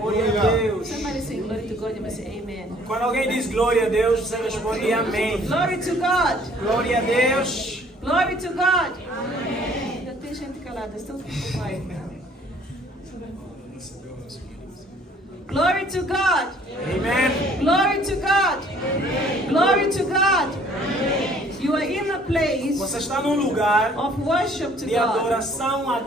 Glória a Deus. Somebody say glory to God, you must say amen. Quando alguém diz glória a Deus, você responde amém. Glory to God. Glória a Deus. Glory to God. Amém. Ainda tem gente calada, still people quiet now. Glory to God. Amen. Glory to God. Glory to God. You are in a place Você está num lugar of worship to de God. adoração a We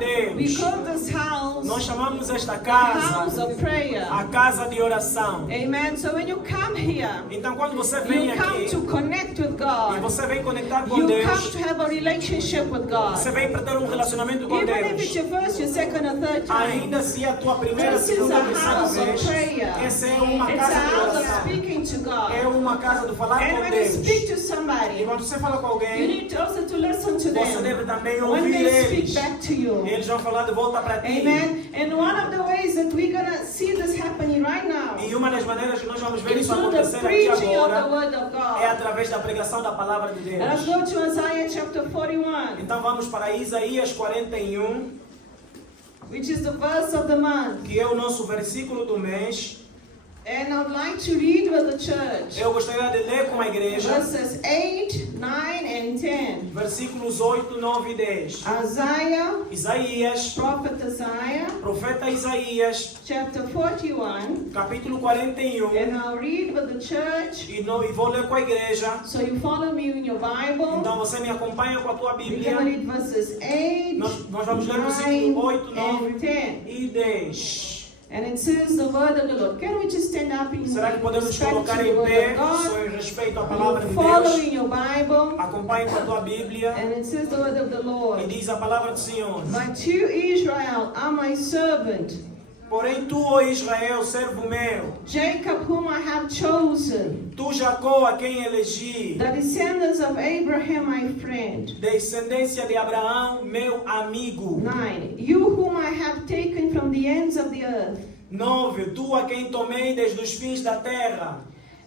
Deus. call this house Nós chamamos esta the house casa of prayer. a casa de oração. Amen. So when you come here, Então quando você vem you come aqui to connect with e God. você vem conectar com You come Deus, to have a relationship with você God. vem para ter um relacionamento com Even if it's Deus. your first, your second, or third time. Ainda se a tua primeira, This is segunda, a terceira house of vez, prayer. essa é uma It's a casa de house of oração. speaking to É God. uma casa de falar And com when you Deus. speak to E somebody, quando você fala com you alguém, need also to listen to você them deve também when ouvir they speak eles. back to you. Eles vão falar de volta para ti. Amen. And one of the ways that we're going to see this happening right now E uma das maneiras que nós vamos ver is isso through the acontecer aqui preaching of the agora word of é God. através da pregação da palavra de Let us Deus. go to Isaiah chapter 41, Então vamos para Isaías 41, which is the verse of the month. que é o nosso versículo do mês. And I'd like to read with the church Eu gostaria de ler com a igreja verses 8, 9, and 10. versículos 8, 9 e 10. Isaiah, Isaías, prophet Isaiah, profeta Isaías, chapter 41. capítulo 41. And I'll read with the church. E vou ler com a igreja. So you follow me in your Bible. Então você me acompanha com a tua We're Bíblia. going to read verses 8, Nós vamos ler o 9, versículo 8, 9 and 10. e 10. And it says the word of the Lord. Can we just stand up in Será que podemos respect to colocar the em word pé, of só God? em respeito à palavra de You follow Deus? in your Bible. Acompanhe com a tua Bíblia. And it says the word of the E Lord. diz a palavra do Senhor. But you, Israel, are my servant. Porém tu, ó Israel, servo meu, Jacob, whom I have chosen. tu, Jacó, a quem elegi, The descendants of Abraham, my friend. descendência de Abraão, meu amigo. 9. You whom I have taken from the ends of the earth. 9. Tu, a quem tomei desde os fins da terra,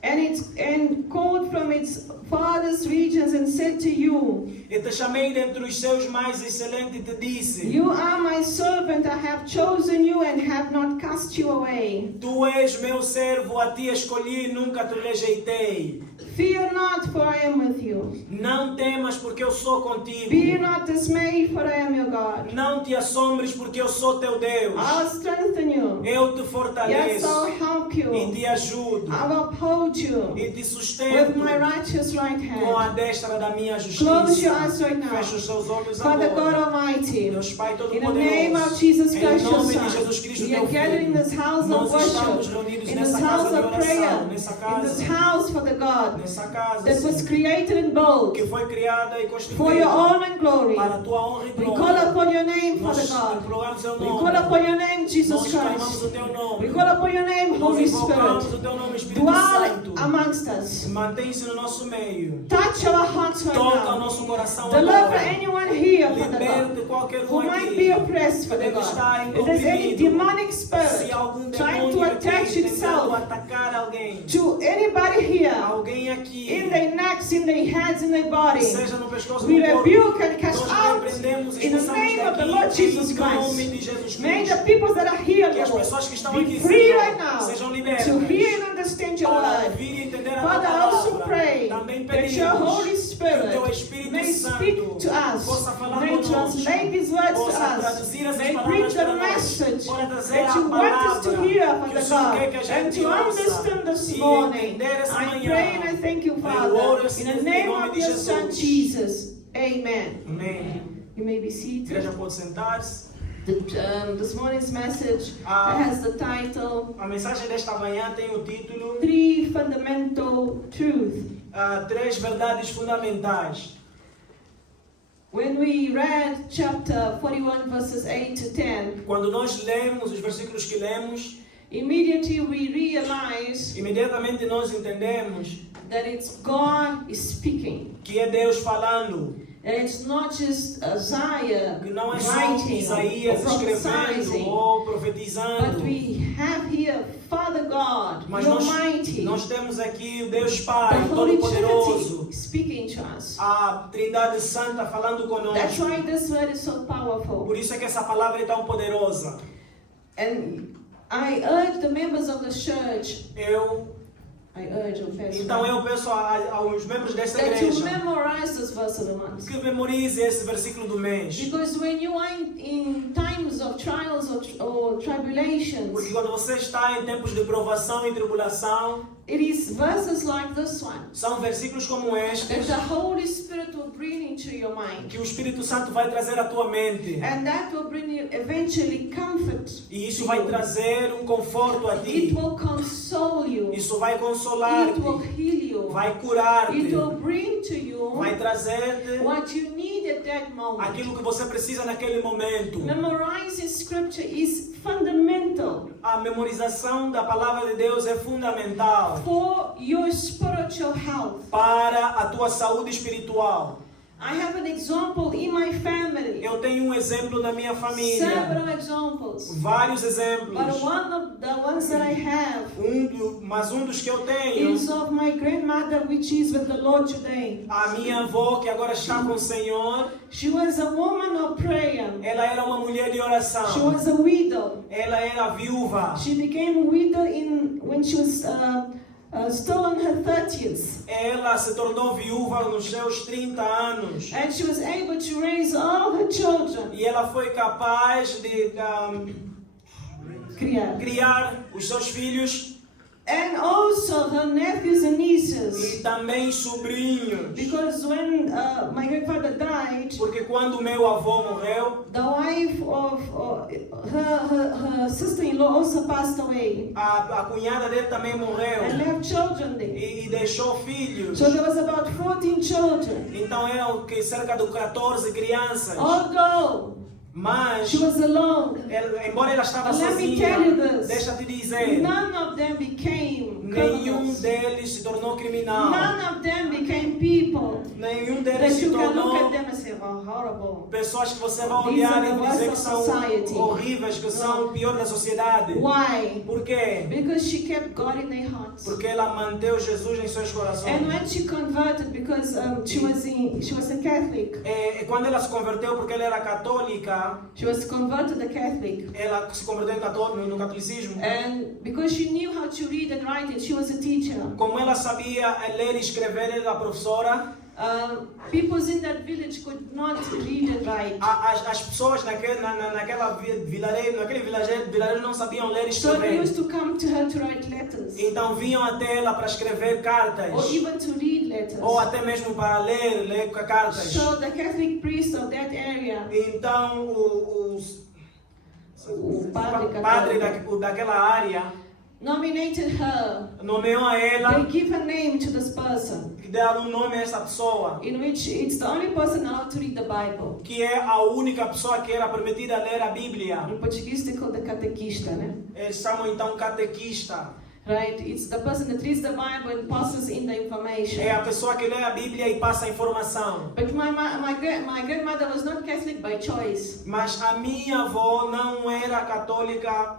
And called from its farthest regions and said to you, e te chamei dentre os seus mais excelentes e te disse, You are my servant, I have chosen you and have not cast you away. tu és meu servo, a ti escolhi, nunca te rejeitei. Fear not, for I am with you. Não temas, porque eu sou contigo. Be not dismayed, for I am your God. Não te assombres, porque eu sou teu Deus. I'll strengthen you. Eu te Yes, fortaleço I'll help e you. te ajudo I will uphold you e te with sustento my righteous right com a hand. destra da minha Close your justiça. eyes right now. Fecha os seus olhos Father God agora. Almighty, Deus Pai in the name of Todo-Poderoso, Jesus em Christ, your nome de Son, Jesus Cristo, we teu are gathered in Filho, this house of nós estamos worship, reunidos in nessa this casa house de of prayer, oração, nessa in this casa, house for the God nessa casa, that was Senhor, created and built que foi criada e for construída your honor and glory. para a tua honra e We call glória. upon your name, Father Nós God. imploramos o teu We call nome. upon your name, Jesus Nós clamamos o Christ. teu We nome. call upon your name, Nós Holy invocamos Spirit. o teu nome, Espírito Dwell Santo. amongst us. Mantém-se no nosso meio. Touch our hearts right Toca o now. nosso coração Deliver agora. anyone here, Father God, Liberte qualquer who might aqui be oppressed, Father deve estar God. If there's any oprimido. demonic Se spirit algum trying to demônio attach aqui tentando itself atacar alguém, to anybody here, alguém aqui, in their necks, in their heads, in their body, seja no pescoço we do corpo, rebuke and cast nós out repreendemos e in the expulsamos name of the daqui, Lord Jesus em nome Christ. de Jesus May Cristo. the people that are here, Que as Lord, pessoas que estão be aqui free sejam, right now sejam libertas to hear and understand your para word. ouvir e entender a Father, I tua also palavra. pray Também that your pedimos Holy que o teu Spirit Espírito may Santo speak to us, possa falar may conosco, translate these words to possa us, traduzir essas may palavras bring the para nós, message para trazer that a you want us to palavra hear, que o Father Senhor quer que a God, and gente to ouça understand this e morning. entender essa I manhã. pray and I thank you, Eu Father, oro, in Senhor, the em name nome of de your Jesus. Son, Jesus. Amen. Amém. You may be A igreja seated. pode sentar-se. This morning's message Ah. has the title, A mensagem desta manhã tem o título Three Fundamental Truths. Três Verdades Fundamentais. When we read chapter 41 verses 8 to 10, Quando nós lemos os versículos que lemos, immediately we realize imediatamente nós entendemos that it's God is speaking. que é Deus falando, And it's not just Isaiah que não é só writing Isaías or escrevendo prophesying, ou but profetizando, we have here Father God, mas the nós Almighty, temos aqui o Deus the Pai Holy Todo-Poderoso, Trinity speaking to us. a Trindade Santa falando That's conosco. why this word is so powerful. Por isso é que essa palavra é tão poderosa. And I urge the members of the church, Então eu peço aos membros desta that you igreja memorize this verse of the month. que memorize esse versículo do mês. Because when you are in times of trials or tribulations, Porque quando você está em tempos de provação e tribulação, it is verses like this one são versículos como that estes the Holy Spirit will bring into your mind. que o Espírito Santo vai trazer à tua mente. And that will bring you eventually comfort. E isso vai trazer um conforto a It ti. will console you. Isso vai It will consolar-te. heal you. Vai curar-te. It will bring to you Vai trazer-te what you need at that moment. aquilo que você precisa naquele momento. Memorizing scripture is fundamental A memorização da palavra de Deus é fundamental for your spiritual health. para a tua saúde espiritual. I have an example in my family. Eu tenho um exemplo na minha família. Several examples. Vários exemplos. But one of the ones that I have Mas um dos que eu tenho, is of my grandmother, which is with the Lord today. a minha avó que agora está com o Senhor, She was a woman of prayer. ela era uma mulher de She oração. was a widow. Ela era viúva. She became a widow when she was still in her 30s. Ela se tornou viúva nos seus 30 anos. And she was able to raise all her children. E ela foi capaz de criar os seus filhos And also her nephews and nieces. e também sobrinhos. Because when my grandfather died, Porque quando meu avô morreu, the wife of her sister-in-law also passed away a cunhada dele também morreu and left children there. e deixou filhos. So there was about 14 children. Então eram cerca de 14 crianças. Although Mas, she was alone, embora ela estava But let me sozinha, tell you this. deixa-te dizer, none of them became nenhum criminals. deles se tornou criminal. None of them became people Nenhum that deles se you can look tornou at them and say, oh, horrible. pessoas que você vai These olhar are the e dizer que worst são of society. horríveis, que são o pior da sociedade. Why? Por quê? Because she kept God in their hearts. Porque ela manteve Jesus em seus And corações. when she converted, because she was a Catholic, Quando ela se converteu, porque ela era católica, she was converted a Catholic. ela se converteu no catolicismo. And because she knew how to read and write it, she was a teacher. Como ela sabia ler e escrever, ela era professora. People in that village could not read and write. As pessoas naquele vilarejo não sabiam ler e So they escrever. used to come to her to write letters. Então vinham até ela para escrever cartas. Or even to read letters. Ou até mesmo para ler cartas. So the Catholic priest of that area, Então o padre padre católico, daquela área nominated her. nomeou a ela, They give a name to this person, que deu um nome a essa pessoa, in which it's the only person allowed to read the Bible. que é a única pessoa que era permitida ler a Bíblia. In Portuguese they call the catequista, né? Eles chamam então catequista. Right? It's the person that reads the Bible and passes in the information. É a pessoa que lê a Bíblia e passa a informação. But my grandmother was not Catholic by choice. Mas a minha avó não era católica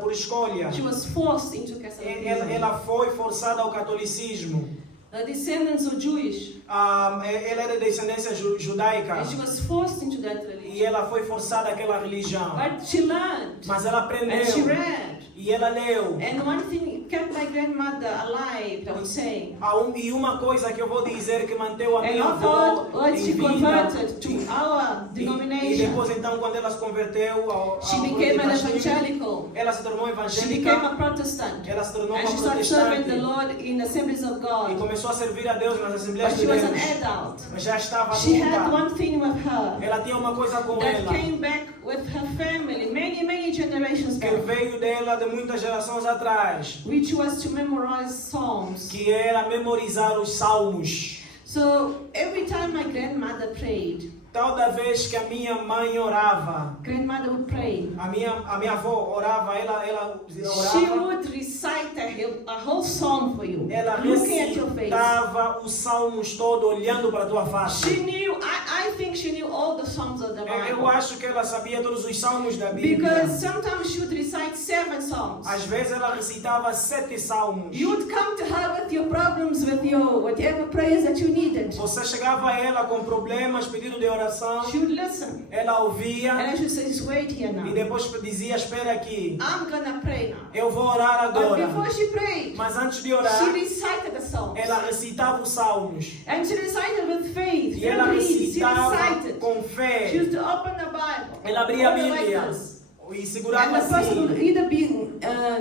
por escolha. She was forced into Catholicism. Ela foi forçada ao catolicismo. The descendants of Jewish. Ela era de descendência judaica. And she was forced into that E religion. ela foi forçada àquela religião. But she learned. Mas ela aprendeu. And she read. E ela leu. And one thing kept my grandmother alive, I would say. E uma coisa que eu vou dizer que manteve a And minha avó when em she vida. converted to our E denomination, depois então quando ela se converteu ao she became an evangelical. ela se tornou She became evangélica. a Protestant. Ela se tornou And uma she started serving the protestante. Lord in assemblies of E God. começou a servir a Deus nas Assembleias But de she was Deus. an adult. Mas já estava She had adulta. one thing with her Ela tinha uma coisa com that ela. came back with her family many generations Que back, veio dela de muitas gerações atrás. which was to memorize Psalms. Que era memorizar os salmos. So every time my grandmother prayed, Toda vez que a minha mãe orava, grandmother would pray. a minha avó orava, ela She orava. would recite recite a whole psalm for you, Ela looking at your face. recitava os salmos todo olhando para a tua face. She knew, I think she knew all the psalms of the Eu Bible. acho que ela sabia todos os salmos da Bíblia. Because sometimes she would recite 7 psalms. Às vezes ela recitava 7 salmos. You would come to her with your problems, with your whatever prayers that you needed. Você chegava a ela com problemas, pedido de oração. She would listen. Ela ouvia And then she would say, just wait here e now. depois dizia, espera aqui. I'm gonna pray now. Eu vou orar But agora. before she prayed, Mas antes de she orar, recited the psalms. ela recitava os salmos. And she recited with faith. E ela She recitava recited. com She fé. used to open the Bible. Ela abria a Hold it like Bíblia this. e And segurava the person would assim. either be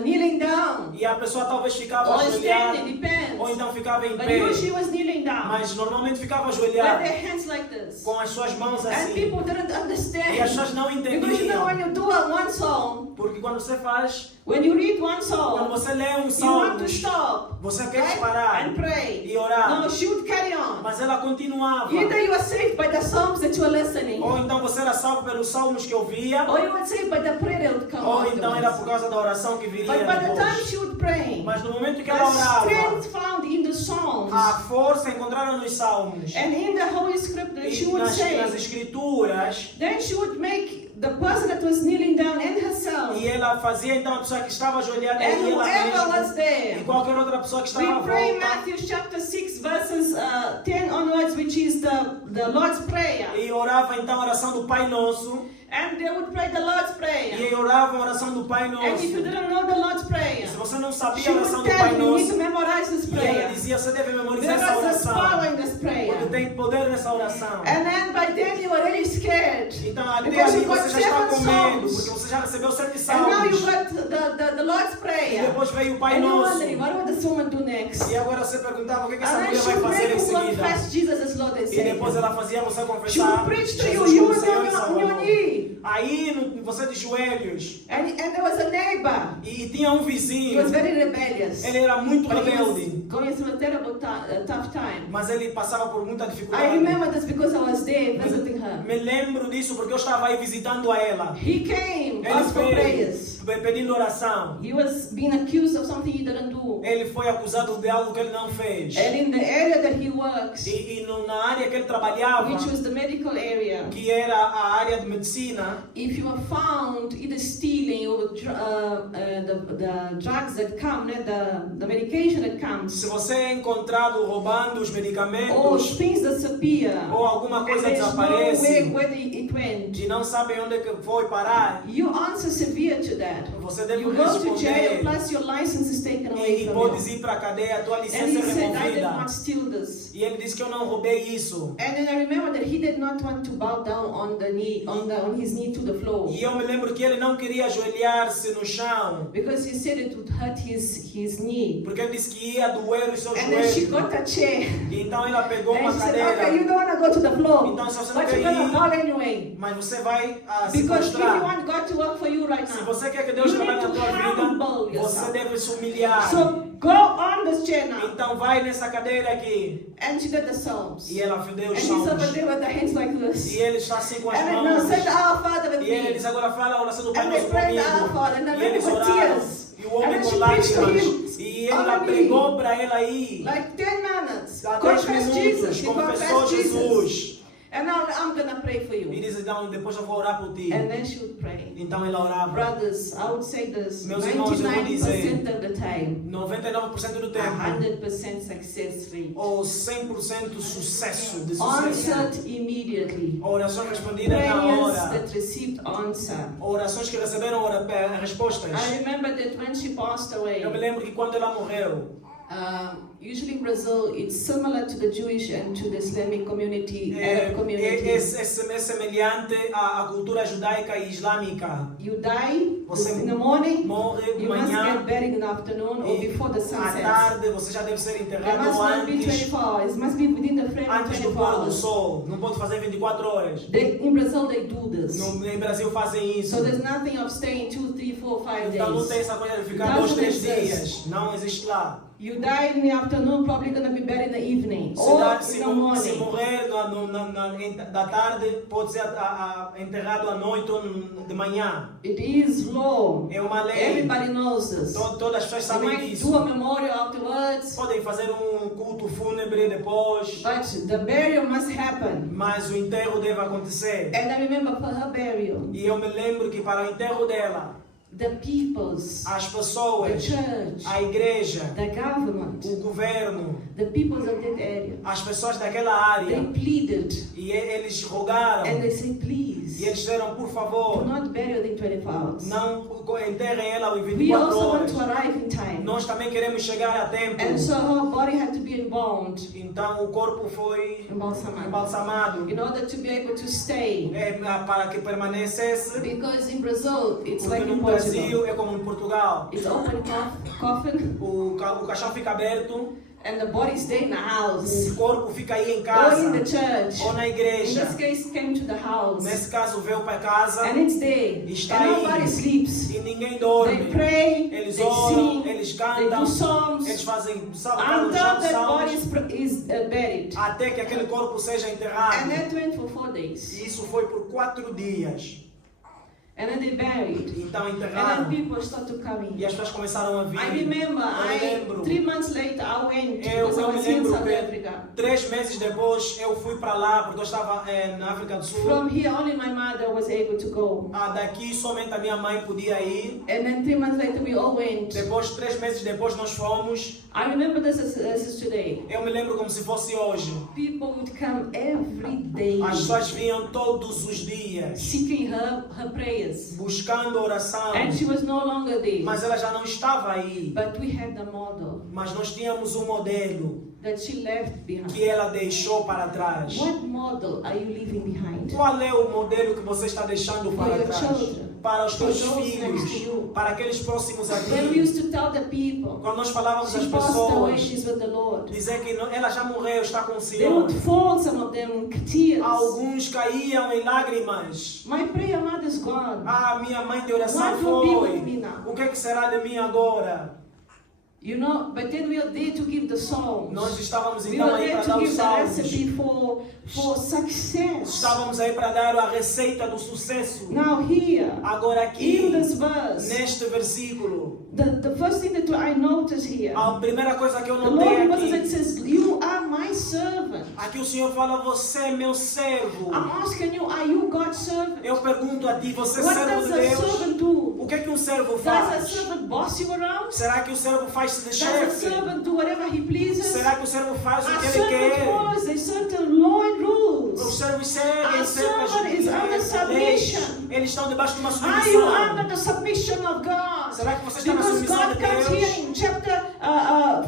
kneeling down E a pessoa talvez ficava or ajoelhada standing, depends. ou então ficava em But pé. usually she was kneeling down Mas normalmente ficava with ajoelhada their hands like this. com as suas mãos And assim. people didn't E as understand. pessoas não Because you know entendiam. when you do one song, Porque quando você faz, when you read one quando song, você lê um you want to salmo, stop você quer right? parar and pray. e orar. No, she would carry on. Mas ela continuava. Either you are saved by the songs that you are listening, Ou então você era salvo pelos salmos que ouvia, or you were saved by the prayer that would come ou então era afterwards. por causa da oração que viria But by the time depois. she would pray, Mas no momento que the ela orava, strength found in the songs a força encontrada nos salmos and in the Holy Scripture, she e would nas say, escrituras, then she would make the person that was kneeling down and herself e ela fazia então a pessoa que estava ajoelhada and e ela whoever was mesma, there. e qualquer outra pessoa que estava We à pray volta, Matthew chapter 6 verses 10 onwards, which is the Lord's Prayer. e orava então a oração do Pai Nosso, And they would pray the Lord's Prayer. e orava a oração do Pai And if you Nosso. didn't know the Lord's Prayer, Se você não sabia she a would oração do tell Pai you, you need to Nosso, memorize this e ela prayer. dizia, você deve There memorizar essa was this power oração, in this porque prayer. tem poder nessa oração. And then by then you were really scared. Então até Because ali you got você já está com 7 medo, songs. porque você já recebeu 7 And now you salmos. got the Lord's E Prayer. depois veio o Pai And you're Nosso. wondering, what would this woman do next? E agora você perguntava o que essa And then mulher she vai would fazer make em you seguida. confess Jesus as Lord and E depois Savior. ela fazia você She would confessar preach to Jesus you. You como were Senhor e on your Salvador. knee. Aí você de joelhos. And there was a neighbor. E tinha um He vizinho. was very rebellious. Ele era muito But he was rebelde. going through a terrible tough time. Mas ele passava por muita I dificuldade. remember this because I was there visiting her. Me lembro disso porque eu estava aí visitando a ela. He came, Ele asked for veio prayers. pedindo oração. He was being accused of something he didn't do. Ele foi acusado de algo que ele não fez. And in the area that he works, Na área que ele trabalhava, which was the medical area, que era a área de medicina, if you were found either stealing or the drugs that come, the medication that comes, se você é encontrado roubando os or medicamentos things disappear, ou alguma and coisa there's no desaparece way where it went, e não sabem onde é que foi parar, you answer severe to that. você deve You go to jail, responder plus your license is taken away e from podes you. ir para a cadeia, a tua And licença he é said, I did removida. not steal this. E ele disse que eu não roubei isso. And then I remember that he did not want to bow down on his knee to the floor, E eu me lembro que ele não queria ajoelhar-se no chão, because he said it would hurt his knee. porque ele disse que ia doer os seus And then she joelhos. got a chair. E então ela pegou And uma she said, okay, you cadeira, don't want to go to the floor, Então, se você não but quer you're going ir, to fall anyway. mas você vai se Because if you prostrar. want God to work for you right Se now, você quer que Deus you trabalhe need na to tua vida, humble você yourself. deve se humilhar. So go on this chair now. Então vai nessa cadeira aqui. And she did the Psalms. E ela deu And os he's over salmos. there with the hands like this. E ele está assim com as And then now mãos. say the Our Father with E ele me. diz agora fala a oração do Pai And they Nosso prayed the Our comigo. Father. And the E man eles with oraram. tears. E o homem And then com she preached to lágrimas. him E on ela the pregou knee. para ela aí. Like 10 minutes. Há 10 Confess minutos. Jesus. He Confessou confessed Jesus. Jesus. And now I'm going to pray for E you. diz então, depois eu vou orar por ti. And then she would pray. Então ela orava. Brothers, I would say this, Meus irmãos, eu vou 99% of the time, 99% do tempo. 100% success rate. Ou 100% sucesso, de sucesso. Answered immediately. Orações respondidas na Prayers hora. that received answer. Orações que receberam respostas. I remember that when she passed away, Eu me lembro que quando ela morreu, usually in Brazil, it's similar to the Jewish and to the Islamic community, Arab community. é semelhante à cultura judaica e islâmica. You die Você in the morning, morre de you must manhã get buried in the afternoon or e before the sun à sets. tarde você já deve ser It enterrado must not be antes 24 hours. It must be within the frame of antes do 24 pôr do hours. sol. Não pode fazer 24 horas. In Brazil, they do this. Em Brasil fazem isso. So there's nothing of staying 2, 3, 4, 5 Então não tem days. essa coisa de ficar 2, 3 dias. Não existe lá. You you die in the afternoon, probably going to be buried in the evening Se, or dá- in se the mo- se morning. morrer da tarde, pode ser enterrado à noite ou de manhã. It is law. É uma lei. Everybody knows this. Todas as pessoas They sabem might disso. do a memorial afterwards, Podem fazer culto fúnebre depois, but the burial must happen. mas o enterro deve acontecer. And I remember for her burial, E eu me lembro que para o enterro dela, the peoples, as the pessoas, church, a igreja, the government, o governo, the peoples of that area, as pessoas daquela área, they pleaded e eles rogaram, and they said, e please, eles disseram, por do favor, not bury her in 24 hours. não enterrem ela em We 24 also want horas. to arrive in time. Nós também queremos chegar a tempo. And so her body had to be embalmed, Então o corpo foi embalsamado, embalsamado in order to be able to stay. para que permanecesse, Because in Brazil, it's porque like no in Portugal. Brasil é como em Portugal. It's open coffin, O caixão fica aberto, and the body stay in the house o corpo fica aí em or casa in the church. ou na In igreja. this case, came to the house, Nesse caso veio para casa and it's there, Está and aí. nobody sleeps. e ninguém They dorme. pray, Eles they oram, sing, eles they cantam, do songs eles fazem until salmos, that body salmos, is buried. até que aquele corpo seja And enterrado. that went for 4 days. E isso foi por 4 dias. And then they buried. Então And then enterraram. people start to come E in. as pessoas começaram a vir. I remember, Eu me lembro. 3 months later, I went Eu because I me was in lembro South que Africa. 3 meses depois eu fui para lá, porque eu estava na África do Sul. From here, only my mother was able to go. Daqui somente a minha mãe podia ir. And then 3 months later, we all went. Depois, 3 meses depois, nós fomos. I remember this as today. Eu me lembro como se fosse hoje. People would come every day As pessoas vinham todos os dias, seeking her prayers. buscando oração. And she was no longer there. Mas ela já não estava aí. But we had the model Mas nós tínhamos um modelo that she left behind. que ela deixou para trás. What model are you leaving behind? Qual é o modelo que você está deixando For para your trás? children. Para os teus For those next to filhos, you. para aqueles próximos a When we ti. used to tell the people, Quando nós falávamos às she passed away, pessoas, she's with the Lord. dizer que ela já morreu, está com o They Senhor. would fall, some of them, in tears. Alguns caíam em lágrimas. My prayer mother's gone. Minha mãe de oração What will be with foi. me now? O que é que será de mim agora? You know, but then we are there to give the songs. Nós estávamos We então are aí there para to dar os give the salmos. recipe for success. Estávamos aí para dar a receita do sucesso. Now here, Agora aqui, in this verse, neste versículo, the first thing that I notice here, a primeira coisa que eu the notei Lord aqui, it says, you are my servant. aqui o Senhor fala, você é meu servo. I'm asking you, are you God's servant? Eu pergunto a ti, você é What servo does de a Deus? servant do? O que é que um servo Does a faz? servant boss you around? Será que o servo faz-se de Does a chefe? servant do whatever he pleases? Será que o servo faz o A que ele servant quer? follows a certain law and Os rules. servos seguem A servant is under leis. submission. Eles estão debaixo de uma Are you submissão. under the submission of God? Será que você está na Because submissão God de comes here Deus? in chapter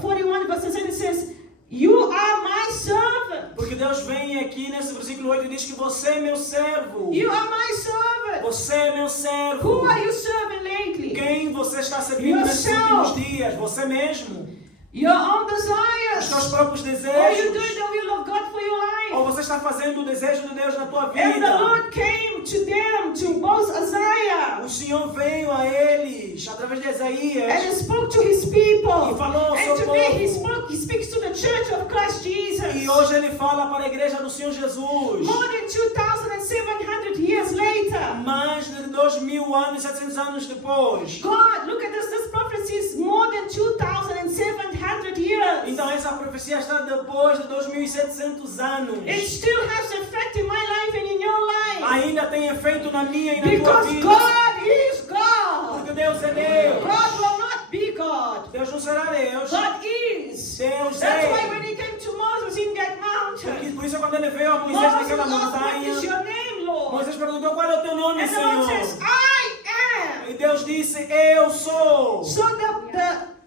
41, verse 7, it says, you are my servant. Porque Deus vem aqui nesse versículo 8 e diz que você é meu servo. You are my servant. Você é meu servo. Who are you serving lately? Quem você está servindo nesses Yourself. últimos dias? Você mesmo. Your own Os desires. seus próprios Are you desejos. doing the will of God for your Ou life? você está fazendo o desejo de Deus na tua And the vida? Lord came to them, to both Isaiah, O Senhor veio a eles através de and Isaías he spoke to his people. e falou ao And seu today povo. he speaks to the church of Christ Jesus. E hoje ele fala para a igreja do Senhor Jesus. More than 2,700 years later. Mais de 2.000 anos, 700 anos depois. God, look at this. This prophecy is more than 2,700 years. Então essa profecia está depois de 2.700 anos. It still has effect in my life and in your life. Ainda tem efeito na minha e na tua Because vida. God is God. Porque Deus é Deus. God will not be God. Deus não será Deus. God is. Deus That's why é. when he came to Moses in that mountain, Por isso quando ele veio a Moisés Moses naquela asked, what is montanha, your name, Lord? Moisés perguntou qual é o teu nome, And the Lord says, Senhor. I am. E Deus disse, eu sou. So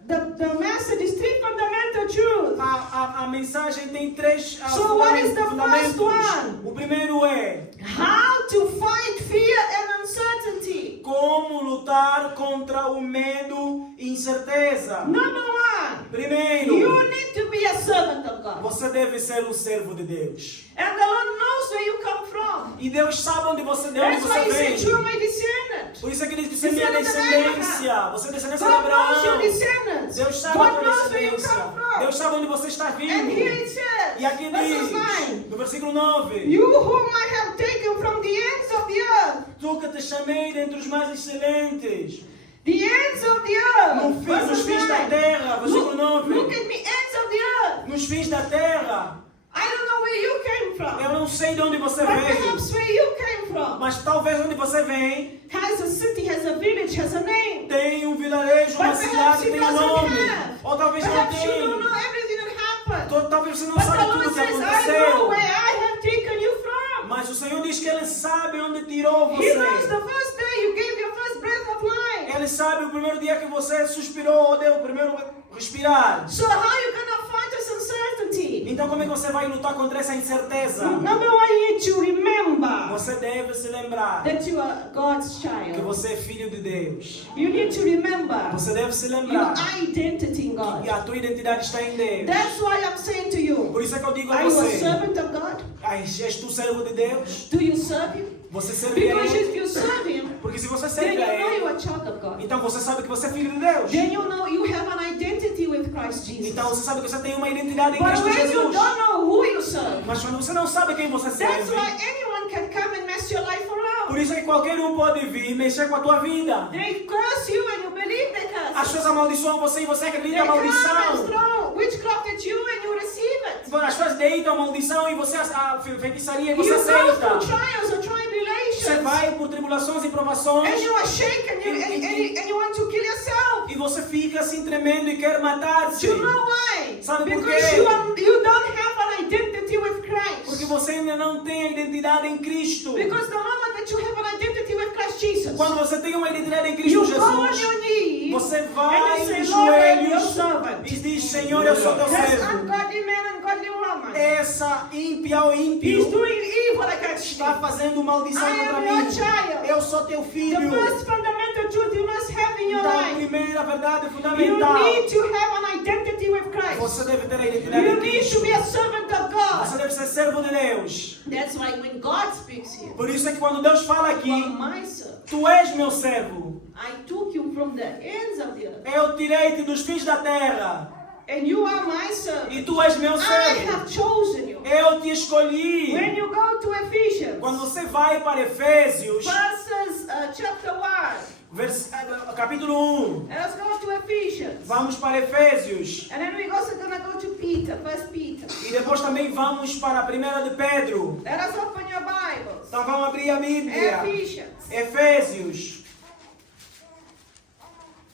the message is three fundamental truths. A mensagem tem três So what is the fundamentos. first one? O primeiro é How to fight fear and uncertainty. como lutar contra o medo e incerteza. Number one, Primeiro, you need to be a servant of God. você deve ser um servo de Deus. And the Lord knows where you come from. E Deus sabe de onde That's why você he said, you are vem. my descendant. Por isso é que diz que você é minha Descendant of Abraham. descendência. Você é descendência de God knows your Abraão. descendants. Deus sabe a God tua knows where you descendência. come from. Deus sabe onde você está And vindo. here it says, E aqui verses diz, 9, no versículo 9, you whom I have taken from the ends of the earth, tu que te chamei dentre os mais excelentes, the ends of the earth, nos verses fins da 9. terra, versículo Look 9, at me, ends of the earth. nos fins da terra. I don't know where you came from, Eu não sei de onde você but veio, perhaps where you came from mas talvez onde você vem has a city, has a village, has a name. tem um vilarejo, uma But cidade, perhaps it tem um doesn't nome. have. Ou talvez não Perhaps you don't tenha. know everything that happened. Talvez você não But sabe the tudo Lord o que says, I know where aconteceu. I have taken you from. Mas o Senhor diz que Ele sabe onde tirou He knows você. the first day you gave your first breath of life. Ele sabe o primeiro dia que você suspirou ou deu o primeiro respirar. So how are you going to fight this uncertainty? Então como é que você vai lutar contra essa incerteza? Number one, you need to remember Você deve se lembrar that you are God's que child. você é filho de Deus. You need to remember Você deve se your lembrar identity in God. que a tua identidade está em Deus. That's why I'm saying to you, Por isso é que eu digo a are you a você, servant of God? és tu servo de Deus? Do you serve Him? Você serve a Because Ele? if you serve Him, Porque se você then serve you a know you Ele, are a child of God. então você sabe que você é filho de Deus. Then you know you have an identity with Christ Jesus. Então você sabe que você tem uma identidade em But Cristo when you Jesus. don't know who you serve, Mas quando você não sabe quem você that's serve, why anyone can come and mess your life por around. isso é que qualquer um pode vir e mexer com a tua vida. They curse you and you believe they As curse. pessoas amaldiçoam você e você They acredita na come and maldição. throw witchcraft at you and you receive it. As pessoas deitam a maldição e você a feitiçaria e You você go through aceita. trials or Você tribulations vai por tribulações e and provações you are shaken and you want to kill yourself. e você fica assim tremendo e quer matar-se. You know why? Sabe por Because quê? you don't have an identity with Christ. Porque você ainda não tem a identidade em Cristo. Because the moment that you have an identity with Christ Jesus, Quando você tem uma identidade em Cristo you go on Jesus, your knees você and vai you say, de Lord, I am your joelhos servant. e diz, Senhor, eu sou teu That's servo. ungodly man and godly woman. Essa ímpia ou He's ímpio doing evil against está me. fazendo maldição I contra am your mim. child. Eu sou teu The filho. first fundamental truth you must have in your Então, a life. primeira verdade You fundamental, need to have an identity with Christ. você deve ter a identidade You em need Cristo. to be a servant of Você God. deve ser servo de Deus. That's why when God speaks here, Por isso é que quando Deus fala you are aqui, my servant. tu és meu servo. I took you from the ends of the earth, Eu tirei-te dos fins da terra. and you are my servant. E tu és meu I servo. have chosen you. Eu te escolhi. When you go to Ephesians, Quando você vai para Efésios, verses chapter 1, capítulo 1, let's go to Ephesians, vamos para Efésios. and then we're also gonna go to Peter, First Peter. E depois também vamos para a 1 de Pedro. Let us open your Bibles. Então vamos abrir a Bíblia. Ephesians, Efésios,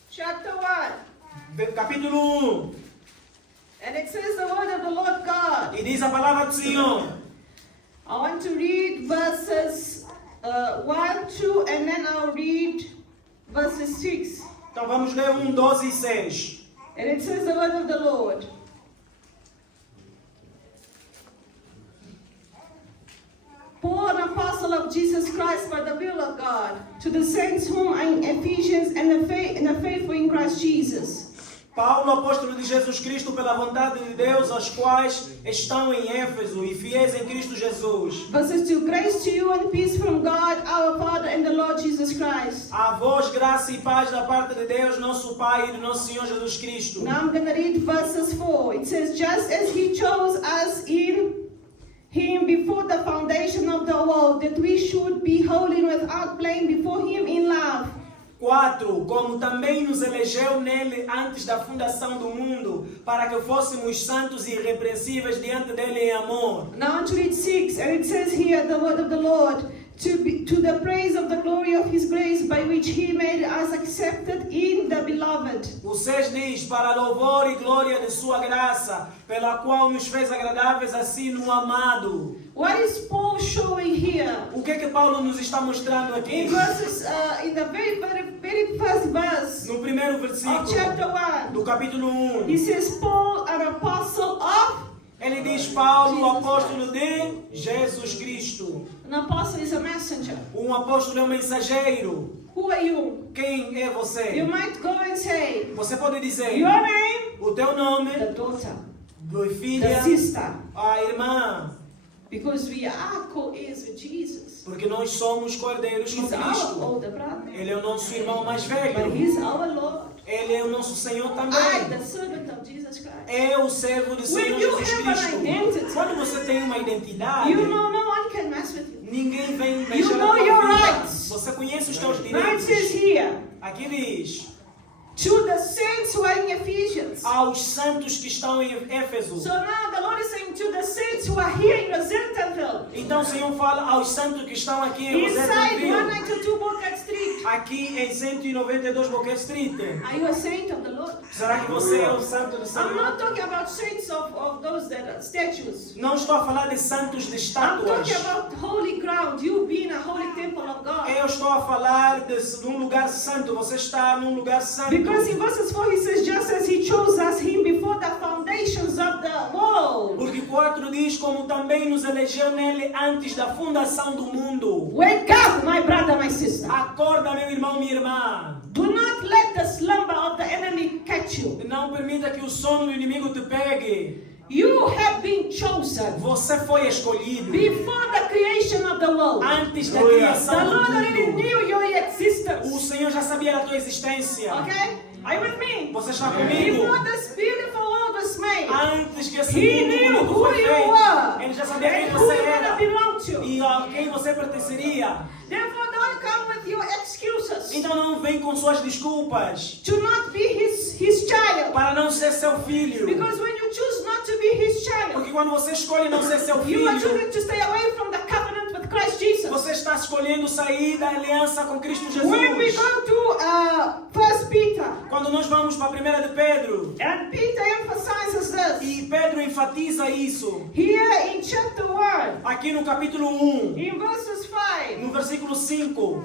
chapter 1, capítulo 1. and it says the word of the Lord God. E diz a palavra do Senhor. I want to read verses 1, 2, and then I'll read verses 6. Então vamos ler 1, 12 e 6. And it says the word of the Lord. Paul, an apostle of Jesus Christ by the will of God, to the saints whom are in Ephesians and the faithful in Christ Jesus. Paulo, apóstolo de Jesus Cristo, pela vontade de Deus, aos quais estão em Éfeso e fiéis em Cristo Jesus. Verses 2, grace to you and peace from God, our Father, and the Lord Jesus Christ. A vós, graça e paz da parte de Deus, nosso Pai e do nosso Senhor Jesus Cristo. Now I'm going to read verses 4. It says, just as he chose us in him before the foundation of the world, that we should be holy and without blame before him in love. 4. Como também nos elegeu nele antes da fundação do mundo, para que fôssemos santos e irrepreensíveis diante dele em amor. Now I want to read 6, and it says here the word of the Lord, to the praise of the glory of his grace, by which he made us accepted in the beloved. O 6 diz, para louvor e glória de sua graça, pela qual nos fez agradáveis assim no amado. What is Paul showing here? O que é que Paulo nos está mostrando aqui? In verses, in the very first verse No primeiro of versículo chapter 1, do capítulo 1, he says, Paul, an apostle of. ele diz, Paulo, apóstolo de Jesus Cristo. An apostle is a messenger. Apóstolo é um mensageiro. Who are you? Quem é You você? might go and say, Você pode dizer your name, o teu nome, the daughter, do the filha, sister, a irmã, Because we are co-heirs with Jesus. Porque nós somos cordeiros com He's our Cristo. older brother. Ele é o nosso irmão mais But velho. He's our Lord. Ele é o nosso Senhor I, também. the servant of Jesus Christ. É o servo do Senhor When you Jesus have an Cristo. identity, Quando você tem uma identidade, You know no one can mess with you. ninguém vem You mexer na know tua your vida. rights. Você conhece os teus Right direitos. says here, Aqui diz, to the saints who are in Ephesians. aos santos que estão em Éfeso. So now the Lord is saying to the saints who are here in Rosenthal, Então o Senhor fala aos santos que estão aqui em inside Rosenthal, 192 Bourke Street. aqui em 192 Bourke Street. Are you a saint of the Lord? Será que você é o santo do I'm Senhor? not talking about saints of those that are statues. Não estou a falar de santos de I'm estátuas. talking about holy ground, you being a holy temple of God. Eu estou a falar de um lugar santo. Você está num lugar santo. Because in verses 4 he says, just as he chose us him before the foundations of the world. Porque 4 diz, como também nos elegeu nele antes da fundação do mundo. Wake up, my brother, my sister. Acorda, meu irmão, minha irmã. Do not let the slumber of the enemy catch you. Não permita que o sono do inimigo te pegue. You have been chosen Você foi escolhido before the creation of the world. antes da The criação do Lord already mundo. knew your O existence. Senhor já sabia da tua existência. Okay? Are you with me? Você está comigo? Before this beautiful world was made, Antes que esse He mundo knew bonito who foi you feito, were Ele já sabia quem and who você you era belong to. e a quem você pertenceria. Therefore, don't come with your excuses Então não vem com suas desculpas to not be his child. para não ser seu filho. Because when you choose not to be his child, Porque quando você escolhe não ser seu you are filho, choosing to stay away from the covenant with Christ Jesus. você está escolhendo sair da aliança com Cristo When we Jesus. go to 1 Peter, Quando nós vamos para a 1 de Pedro, and Peter emphasizes this e Pedro enfatiza isso, here in chapter 1, aqui no capítulo 1, in verses 5, no versículo 5,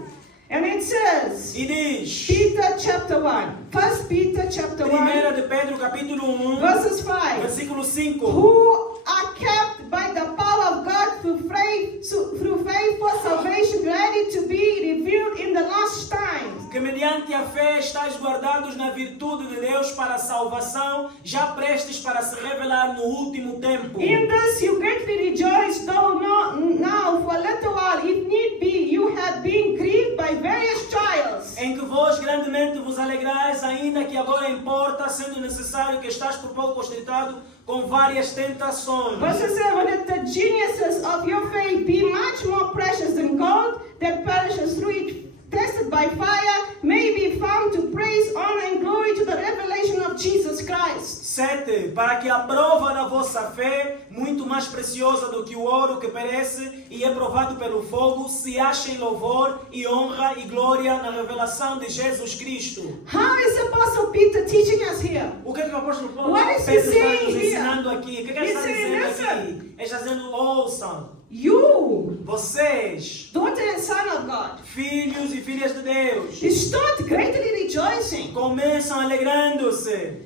and it says, e diz, Peter chapter 1, 1 Peter chapter 1, 1 de Pedro capítulo 1, verses 5, versículo 5, who are kept by the power of God through faith for salvation, ready to be revealed in the last times. que mediante a fé estáis guardados na virtude de Deus para a salvação, já prestes para se revelar no último tempo. In this you greatly rejoice, though now for a little while, if need be, you have been grieved by various trials. Em que vós grandemente vos alegrais, ainda que agora importa, sendo necessário que estás por pouco constritado com várias tentações. Verse 7, that the geniuses of your faith be much more precious than gold that perishes through it, tested by fire, may be found to praise, honor, and glory to the revelation of Jesus Christ. 7. Para que a prova da vossa fé, muito mais preciosa do que o ouro que perece e é provado pelo fogo, se ache em louvor e honra e glória na revelação de Jesus Cristo. How is Apostle Peter teaching us here? O que é que o apóstolo Paulo What is he Pedro está saying nos here? ensinando aqui? O que é que ele He's está saying, dizendo listen. aqui? Ele está dizendo, ouçam, You, vocês, daughter and son of God, filhos e filhas de Deus, start greatly rejoicing. começam alegrando-se.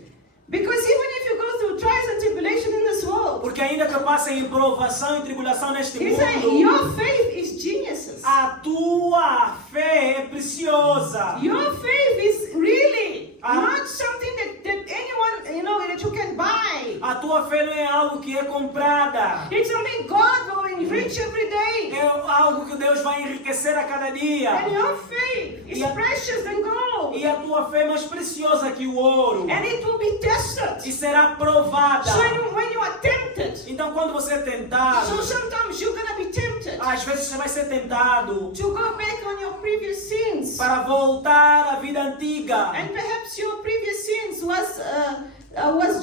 Because even if you go through trials and tribulation in this world, Porque ainda que passem em provação e tribulação neste he's saying mundo, your faith is geniuses. a tua fé é preciosa. Your faith is really Ah. not something that anyone, that you can buy. A tua fé não é algo que é comprada. It's something God will enrich every day. É algo que Deus vai enriquecer a cada dia. And your faith is Yeah. precious than gold. E a tua fé é mais preciosa que o ouro. And it will be tested. E será provada. So when you are tempted, Então quando você é tentado, so sometimes you're going to be tempted às vezes você vai ser tentado to go back on your previous sins. para voltar à vida antiga. And perhaps your previous sins was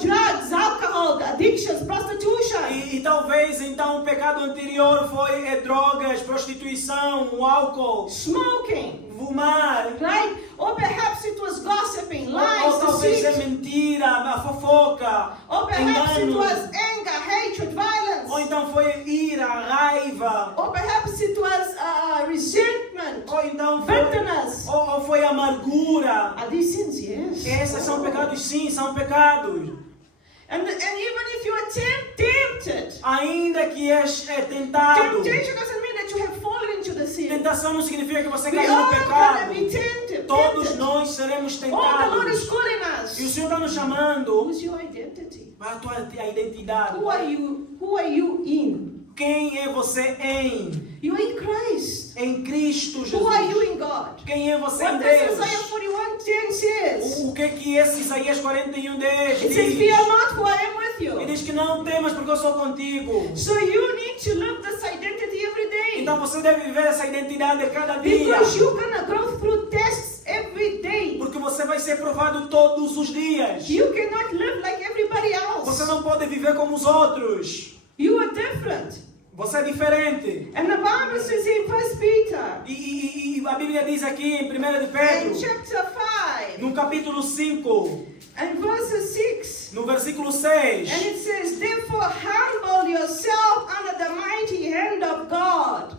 drugs, alcohol, addictions, prostitution. E talvez então o pecado anterior foi drogas, prostituição, o álcool, Smoking, fumar. right? Or perhaps it was gossiping, Ou lies, talvez é deceit. mentira, a fofoca, Or perhaps it engano. was anger, hatred, Ou violence. então foi ira, raiva. Or perhaps it was resentment, Ou então foi, bitterness. ou foi amargura. Are these sins? Yes. Esses são pecados, sim, são pecados. And even if you are tempted, Ainda que és tentado. temptation doesn't mean that you have fallen into the sin. Tentação não significa que você We caiu no all pecado. gonna be tempted. Todos tempted. nós seremos Oh, the Lord is tentados. calling E o us. Senhor está nos chamando Who's your identity? para a tua identidade. Who are you in? Quem é você You're in Christ. em Cristo Who are you Jesus? in God? Quem é você em What does Isaiah Deus? 41:10 says? O que é que esse Isaías 41:10 It says, diz? fear not, for I am with E you. diz que não temas porque eu sou contigo. So you need to live this identity every day. Então você deve viver essa identidade a cada dia. Because you're going to go through tests every day. Porque você vai ser provado todos os dias. You cannot live like everybody Você else. não pode viver como os outros. You are different. Você é diferente. And the Bible says in 1 Peter, E a Bíblia diz aqui em 1 de in Pedro, chapter 5, no capítulo 5, and verse 6, no versículo 6, and it says, therefore humble yourself under the mighty hand of God.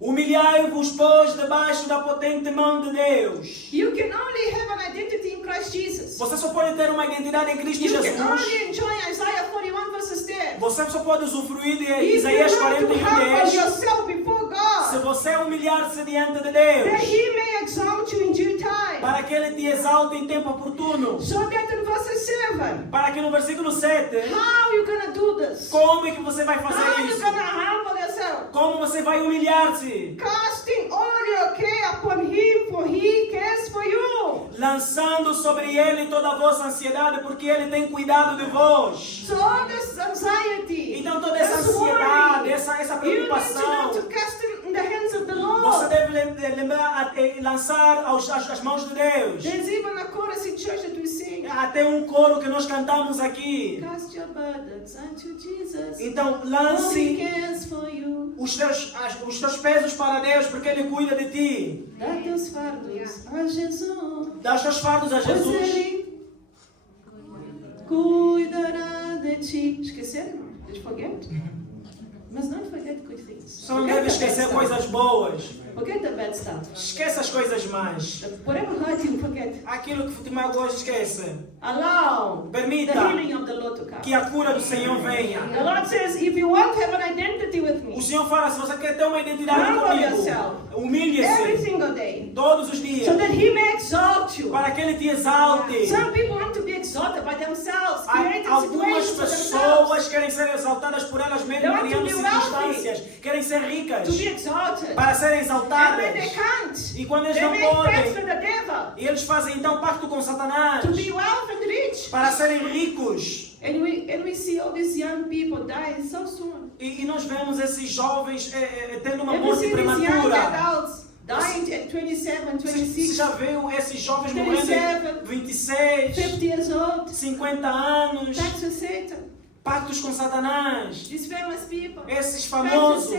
humilhai-vos, pois, debaixo da potente mão de Deus. You can only have an identity in Christ Jesus. Você só pode ter uma identidade em Cristo You can Jesus. only enjoy Isaiah 41 verses 10. Você só pode usufruir de If you Isaías learn to humble 41:10 yourself before se God, você humilhar-se diante de that Deus, He may exalt you in due time. para que Ele te exalte em tempo oportuno. So that in verse 7, Para que no versículo 7, how you gonna do this? como é que você vai How fazer you isso? gonna humble yourself? Como você vai humilhar-se? Casting all your care upon Him, for He cares for you. Lançando sobre Ele toda a vossa ansiedade, porque Ele tem cuidado de vós. So all this anxiety, Então toda essa this ansiedade, worry, essa you need to preocupação, learn to cast it in the hands of the você Lord. deve lembrar, lançar às mãos de Deus. There's even a chorus in church that we sing. Até um coro que nós cantamos aqui. Cast your burdens unto Jesus. Então For He lance cares for you. os teus pesos para Deus, porque Ele cuida de ti. Dá teus fardos a Jesus. Dá os teus fardos a Pois Jesus. Ele cuidará de ti. Esqueceram? Did you forget? Must not forget good things. Só não Forget deve the bad esquecer stuff. coisas boas. Forget the bad stuff. Esqueça as coisas más. Whatever hurt you, forget. Aquilo que te magoou, esquece. Allow the Permita healing of the Lord to come. que a cura do Senhor The venha. Lord says, if you want to have an identity with O me, Senhor fala, se você quer ter uma identidade Humble comigo, yourself. every humilhe-se single day, todos os dias, so that He may exalt you. para que Ele te exalte. Some people want to be exalted by themselves, creating Algumas situations for themselves. pessoas querem ser exaltadas por elas They mesmas, want to criando be circunstâncias, querem ser ricas, To be exalted. para serem And when they exaltadas. can't, E quando eles they não make pacts podem, with the devil e eles fazem então pacto com Satanás, to be wealth and rich. para serem ricos. And we see all these young people dying so soon. E nós vemos esses jovens tendo uma And we morte see these young prematura. adults dying at 27, Você 26, já viu esses jovens 37, morrendo em 26, 50 years old. 50 anos, Pacts with Satan. pactos com Satanás. These famous people. Esses famosos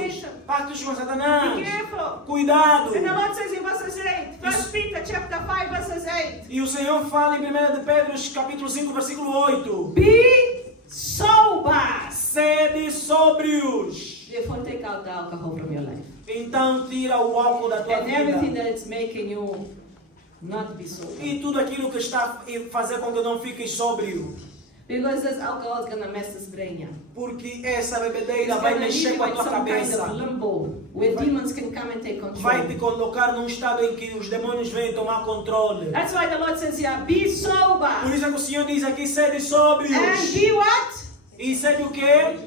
pactos com Be Satanás. careful. Cuidado! And the Lord says in verses 8, 1 Peter chapter 5 verses 8, E o Senhor fala em 1 de Pedro, capítulo 5, versículo 8. be sober. Sede sóbrios. Therefore take out the alcohol from your life. Então tira o álcool da tua And everything vida. that is making you not be sober. E tudo aquilo que está a fazer com que não fiques sóbrio. Because this alcohol is going to mess this brain up. Porque essa bebedeira It's vai going to leave mexer you com a in tua some kind cabeça. of limbo where demons can come and take Vai te control. colocar num estado em que os demônios vêm tomar controle. That's why the Lord says here, be Por sober. isso é que o Senhor diz aqui, sede sóbrios. And be what? E sede o quê?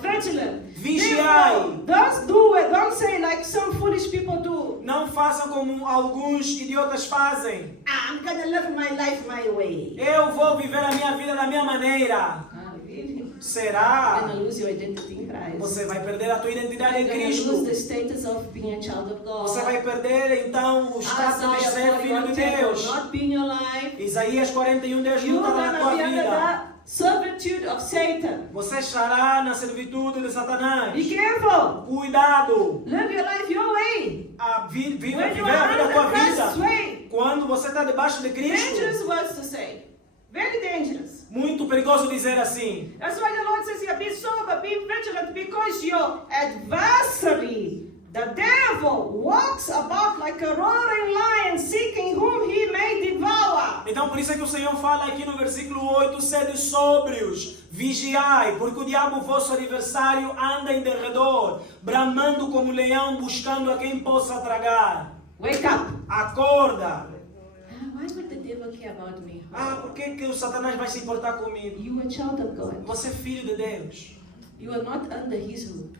Vigilant. Vigiai. Therefore, don't do it. Don't say like some foolish people do. Não façam como alguns idiotas fazem. I'm going to live my life my way. Eu vou viver a minha vida da minha maneira. Ah, really? You're Será? going to lose your identity in Christ. Você vai perder a tua identidade em You're going to lose the Cristo. status of being a child of God. Você vai perder então o status de Isaiah ser filho de 41:10 will Deus. not be in your life. Isaías 41, Deus não You're estará na going to tua be under vida. the servitude of Satan. Você estará na servitude de Satanás. Be careful. Cuidado. Live your life your way. Viver When you a vida are da tua under Christ's vida. way. Quando você está debaixo de Dangerous Cristo. words to say. Very dangerous. Muito perigoso dizer assim. That's why the Lord says here, be sober, be vigilant, because your adversary, the devil, walks about like a roaring lion, seeking whom he may devour. Então por isso é que o Senhor fala aqui no versículo 8, sede sóbrios, vigiai, porque o diabo vosso adversário anda em derredor, bramando como leão, buscando a quem possa tragar. Wake up. Acorda! Why would the devil care about me? Por que o Satanás vai se importar comigo? You are a child of God. Você é filho de Deus. You are not under his rule.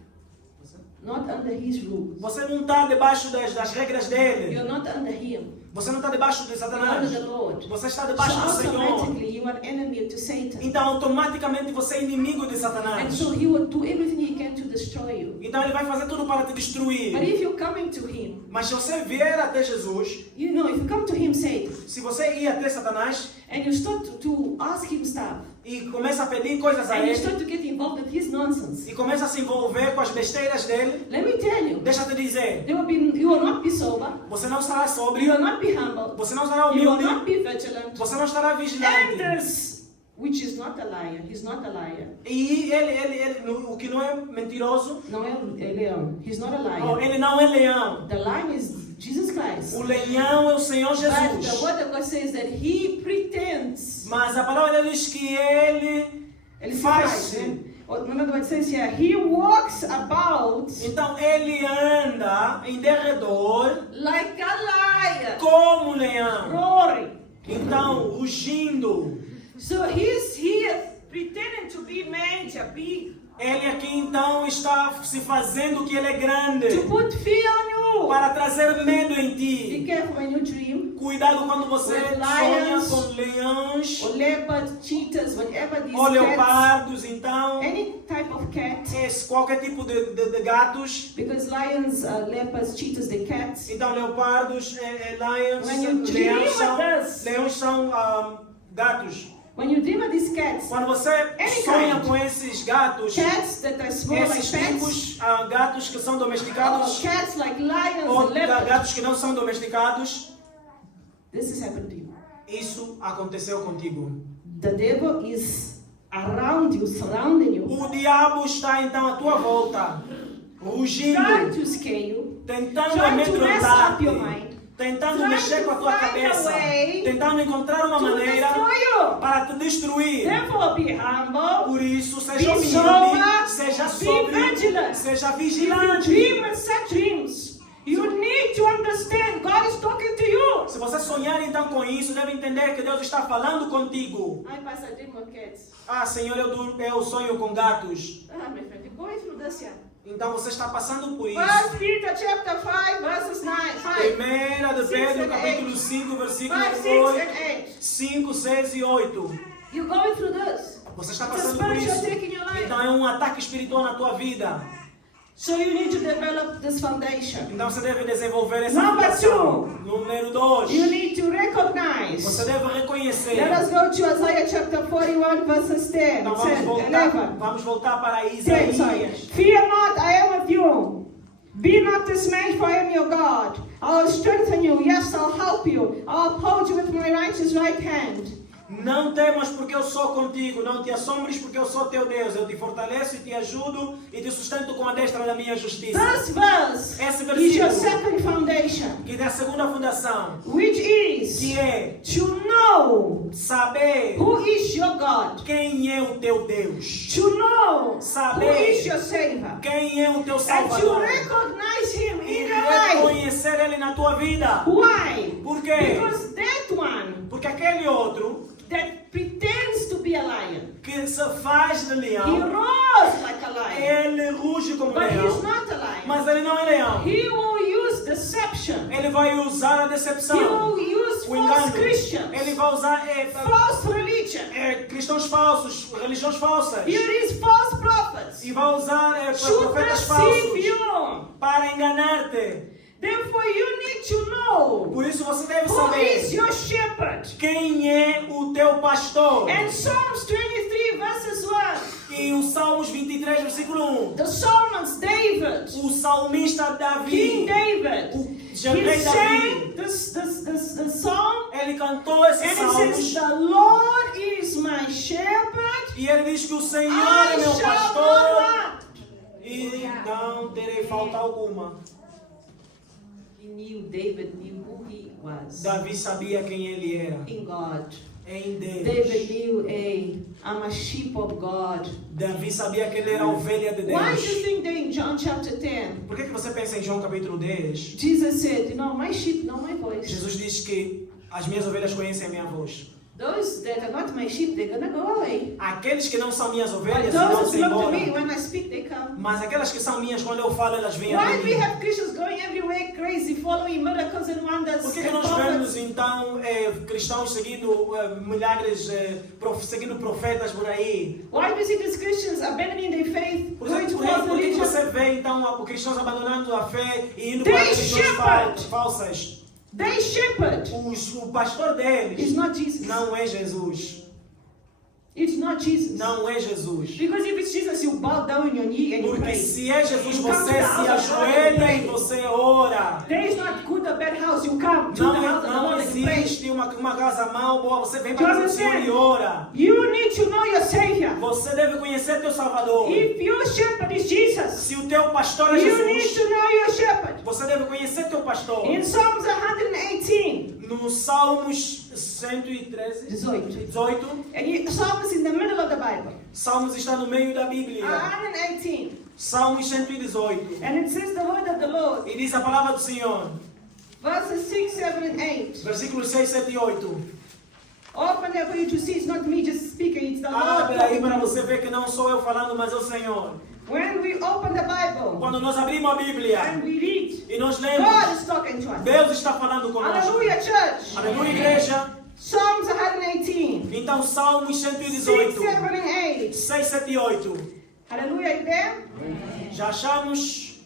not under his rules. Você não está debaixo das regras dele. You're not under him. Você não está debaixo de You're Satanás. under the Lord. Você está So debaixo do Senhor. automatically you are enemy to Satan. Então automaticamente você é inimigo de And Satanás. so he will do everything he can to destroy you. Então ele vai fazer tudo para te But destruir. if you're coming to him, Mas se você vier até Jesus, you know, if you come to him, Satan, se você ir até Satanás and you start to ask him stuff, e começa a pedir coisas a and you ele start to get involved with his nonsense, e começa a se envolver com as besteiras dele, let me tell you, deixa eu te dizer, you will not be sober, você não estará you sóbrio, will not be humble, você não estará you will humilde, not be vigilant. você não estará And vigilante. this, which is not a liar, he's not a liar. E o que não é mentiroso, No, leão. He's not a liar. ele não é leão. The lion is Jesus Christ. O leão é o Senhor But the Jesus. word of God says that he pretends. Mas a palavra dele diz que ele faz. Remember what it says here? He walks about Então ele anda em derredor like a lion, como um leão. roaring. Então, rugindo. So he's here pretending to be major, big, Ele aqui então está se fazendo que ele é grande. to put fear on you. Para trazer medo em Be ti. careful when you dream. Cuidado quando você With sonha lions. com leões Or leopards, cheetahs, whatever these ou cats, leopardos, então. any type of cat. Qualquer tipo de gatos. Because lions, leopards, cheetahs, they're cats. Então, leopardos, lions, When you dream leões são gatos. When you dream of these cats, Quando você Any sonha kind. com esses gatos, cats that are small like esses pets, tipos, gatos que são or domesticados, cats like lions ou and leopards, gatos que não são domesticados, this has happened to you. isso aconteceu contigo. The devil is around you, surrounding you, O diabo está então à tua volta, rugindo, trying to scare you, tentando trying to mess up your amedrontar-te, mind, tentando trying mexer to com a tua find a cabeça, way tentando encontrar uma to maneira destroy you. para te destruir. Therefore, be humble. Por isso, Be seja humilde, sober, seja be sóbrio, vigilant. seja If you vigilante. dream and set dreams, you need to understand God is talking to you. Se você sonhar então com isso, deve entender que Deus está falando contigo. I pass a dream of cats. Ah, Senhor, eu sonho com gatos. My friend, you're going through this here. Então você está passando por isso. 1 Peter chapter 5, verses 9, 5. Primeira de 6 Pedro, and capítulo 8. 5, versículo 5, 6 8, and 8. 5, 6 e 8. You're going through this. Você está It's a passando por spiritual isso. attack in your life. Então é um ataque espiritual na tua vida. So you need to develop this foundation. Então você deve desenvolver essa Number fundação. 2. Número 2. You need to Você recognize. deve reconhecer. Let us go to Isaiah chapter 41, verses 10. Então 10, 11. vamos voltar para 10, sorry. Isaías. Fear not, I am with you. Be not dismayed, for I am your God. I will strengthen you. Yes, I'll help you. I'll uphold you with my righteous right hand. Não temas porque eu sou contigo, não te assombres porque eu sou teu Deus. Eu te fortaleço e te ajudo e te sustento com a destra da minha justiça. This verse Esse is your versículo, second foundation, que é a segunda fundação, which is que é to know saber who is your God, quem é o teu Deus, to know who Saber. is your Savior, quem é o teu and to Salvador recognize Him e in your life. reconhecer Ele na tua vida. Why? Por quê? Because that one Porque aquele outro that pretends to be a lion, que se faz de he leão, roars like a lion, ele ruge como but he's leão, not a lion. mas ele não é leão. He will use deception. Ele vai usar a He decepção, will use o false engano. Christians, Ele vai usar false religion. cristãos falsos, religiões falsas. Here is false prophets. E vai usar Should profetas deceive falsos you. para enganar-te. Therefore, you need to know Por isso você deve who is saber your shepherd. quem é o teu pastor. And Psalms 23, verses 1. E o Salmos 23, versículo 1. The psalmist David, O salmista King Davi, David, o he rei sang Davi, this song, ele cantou esses and it says, salmos. "The Lord is my shepherd; E ele diz que o Senhor I é meu shall not pastor want." e não terei falta alguma. David knew who he was Davi sabia quem ele era in God. em David Deus. knew, I'm a sheep of God. Davi sabia que ele era a ovelha de Why do you Deus. think that in John chapter 10, Por que você pensa em João capítulo 10? Jesus said, my sheep know my voice. Jesus diz que as minhas ovelhas conhecem a minha voz. Those that are not my sheep, they're gonna go away. Aqueles que não são minhas But ovelhas those vão-se who belong to embora. me, when I speak, they come. Mas aquelas que são minhas, quando eu falo, elas vêm Why até do we mim. have Christians going everywhere crazy, following miracles and wonders Por que and nós prophets? vemos então cristãos seguindo milagres, seguindo profetas por aí? Why do we see these Christians abandoning their faith, Por going to false que religion? você vê então os cristãos abandonando a fé e indo They para religiões shepherd. falsas? Their shepherd O pastor deles is not Jesus. não é Jesus. It's not Jesus. Não é Jesus. Because if it's Jesus, you bow down on your knee and you Porque pray. se é Jesus, You come to você the se house of God and ajoelha pray. e você ora. There is not good or bad house. You come to the house of the Não Lord and pray. existe uma casa mal boa. Você vem Do para you o Senhor understand? e ora. You need to know your Savior. Você deve conhecer teu Salvador. If your shepherd is Jesus, Se o teu pastor é you need Jesus, to know your shepherd. você deve conhecer teu pastor. In Psalms 118, No Salmos 113, 18, and Psalms is in the middle of the Bible. Salmos está no meio da Bíblia. 118, Salmos 118. and it says the word of the Lord, E diz a palavra do Senhor. verses 6, 7, and 8. Versículos 6, 7 e 8. Open there for you to see. It's not me just speaking. It's the Lord Abre aí talking para to you. você ver que não sou eu falando, mas é o Senhor. When we open the Bible Quando nós abrimos a Bíblia and we read, e nós God lemos, is talking to us. Deus está falando conosco. Hallelujah, church. Aleluia, igreja. Psalms 118, Então, Salmos 6, 118, 7, and 8. 6, 7 e 8. Hallelujah, you there? Já achamos,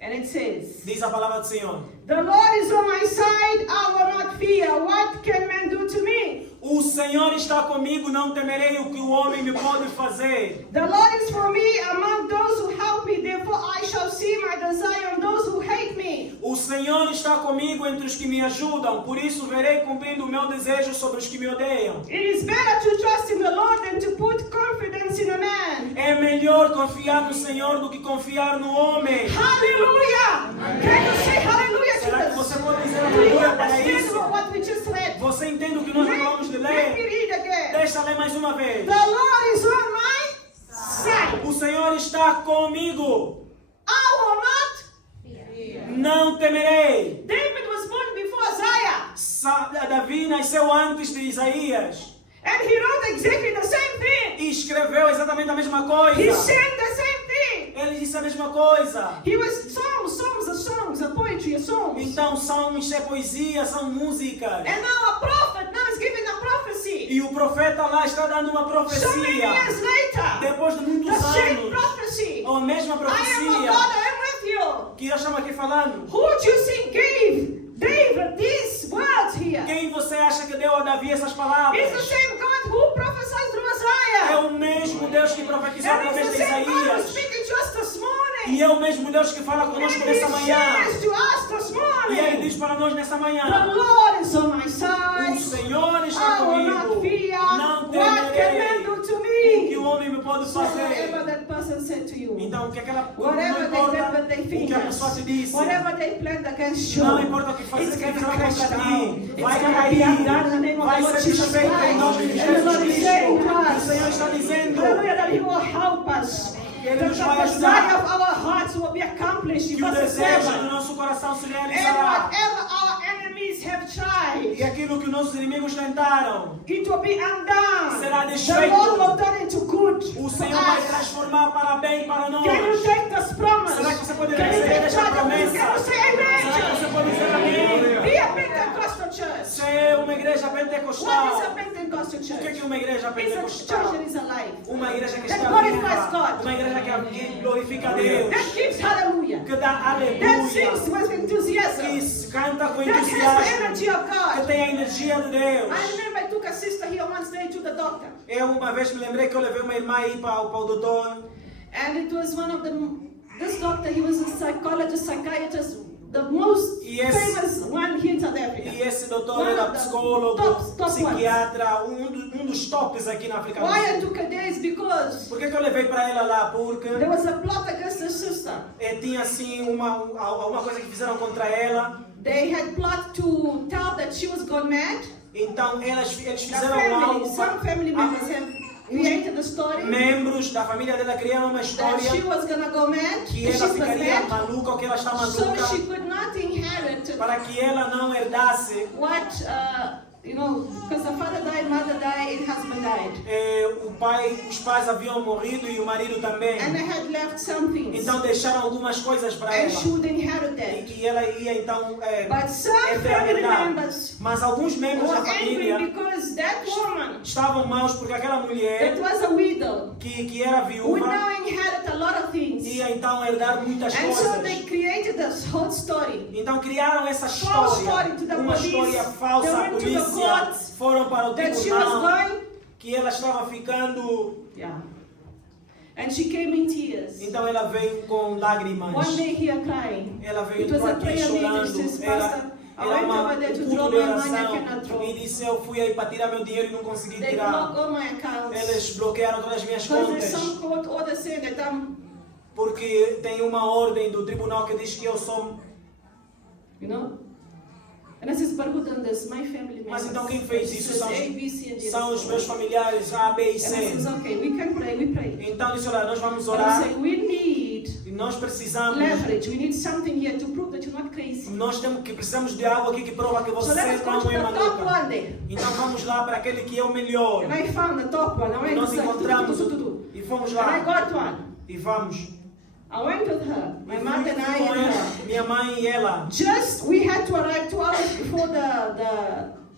And it says, diz a palavra do Senhor. the Lord is on my side, I will not fear. What can man do to me? O Senhor está comigo, não temerei o que o homem me pode fazer. The Lord is for me among those who help me. Therefore I shall see my desire on those who hate me. O Senhor está comigo entre os que me ajudam, por isso verei cumprindo o meu desejo sobre os que me odeiam. It is better to trust in the Lord than to put confidence in a man. É melhor confiar no Senhor do que confiar no homem. Hallelujah! Can you say hallelujah to Será que você this? pode dizer Do you aleluia para understand isso? what we just read? Você entende o que nós acabamos de Let me ler? read again. Deixa eu ler mais uma vez. The Lord is on my side. O Senhor está comigo. I will not. Não temerei. David was born before Isaiah. Davi nasceu antes de Isaías And he wrote exactly the same thing. e escreveu exatamente a mesma He coisa. said the same thing. Ele disse a mesma coisa. He was songs, a poetry, a songs. Então, salmos é poesia, são músicas. And now a prophet now is giving a prophecy. E o profeta lá está dando uma So many profecia. years later, Depois de the muitos same anos, prophecy. a mesma I am a profecia God, I am with you. que nós estamos aqui falando. Who do you think gave David these words here? Quem você acha que deu a Davi essas palavras? It's the same God who prophesied through É Isaiah. o mesmo Deus que profetizou And através it's de the same God who's Isaías. speaking to us this morning. E é o mesmo Deus que fala And conosco he nessa manhã. says to us this E Ele morning, diz para nós nessa the manhã: Lord is on my o side. Senhor está I will not comigo. fear. Não What can man temerei do to o que me? o homem me pode So whatever fazer. that person said to you, Então, o que aquela não whatever they importa did with their o que a pessoa te fingers, disse. whatever they planned against you, Não importa o que fazer, it's que going to fizeram crash contra down. ti. It's Vai going to be cair. undone in the name of Vai the Lord ser Jesus desfeito em nome de Christ. And the Lord Jesus is saying Cristo. to O Senhor us, está dizendo: hallelujah, that He will help us. Ele That nos the vai desire ajudar. of our hearts will be accomplished. Que o Verse desejo do 7. nosso coração se And realizará. whatever our enemies have tried, E aquilo que nossos inimigos tentaram, it will be undone. será The desfeito. Lord will turn it to good. O for Senhor vai us. transformar para bem para nós. Can you take this promise? Será que você pode Can you receber take esta charge of this? promessa? Can you say Será que amen? você pode dizer amém? Be a Pentecostal church. Ser uma igreja What is a pentecostal. Pentecostal O que é church? uma igreja It's a pentecostal? church that is alive. Uma igreja que That está glorifies viva. God. Uma igreja que glorifica a Deus. That gives hallelujah. Que dá That aleluia. sings with enthusiasm. Que canta com That has the entusiasmo. energy of Que God. tem a energia de Deus. I remember I took a sister here one day to the doctor. Eu uma vez me lembrei que eu levei uma irmã aí para o doutor. And it was one of this doctor, he was a psychologist, psychiatrist, the most Yes. famous one here in South Africa. E esse doutor One era of the psicólogo, top psiquiatra, um dos tops aqui na África do Why I Sul. took her there is because Por que eu levei para ela lá? Porque there was a plot against the sister. tinha assim alguma coisa que fizeram contra ela. They had plot to tell that she was gone mad. Então eles The fizeram family, algo some family members have created a story membros da família dela criaram uma that she história was gonna go mad, que that she ela was ficaria mad, maluca ou que ela está so maluca she could not inherit para que ela não herdasse what because the father died, mother died, and husband died. Os pais haviam morrido e o marido também. And they had left some things. Então deixaram algumas coisas para And ela. she would inherit that. E ela ia então But some family members Mas alguns membros were da família angry because that woman estavam maus porque aquela mulher that was a widow que era would viúva now inherit a lot of things. ia então herdar muitas And so coisas. they created this whole story. Então criaram essa False história, story to the uma police. história They falsa à went to the polícia, courts foram para o That she was tribunal, going. que ela estava ficando, Yeah. And she came in tears. então ela veio com lágrimas, One day here crying. ela veio It was a aqui prayer meeting. chorando, She says, Pastor, I era went uma over there to culto draw de my money, I oração, cannot draw. e disse eu fui aí para tirar meu dinheiro e não consegui They tirar, blocked all my accounts. eles bloquearam todas as minhas Because there's contas, some court order saying that I'm, porque tem uma ordem do tribunal que diz que eu sou. you know. And I says, but who done this? My family members. Mas então quem fez She isso says, são, A, B, C, and D. são os meus familiares A, B e And I C. says, okay, we can pray, we pray. Então disse, olha, nós vamos But I orar say, we need e nós precisamos, leverage. We need something here to prove that you're not crazy. precisamos de algo aqui que prova que So você let's go não to é the top maluca. one day. Então vamos lá para aquele que é o melhor. And I found the top one. I went Nós to say, encontramos do. e fomos And I lá got one. e vamos. I went with her, my E mother fui and I com and ela, her. minha mãe e ela. Just, we had to arrive 2 hours before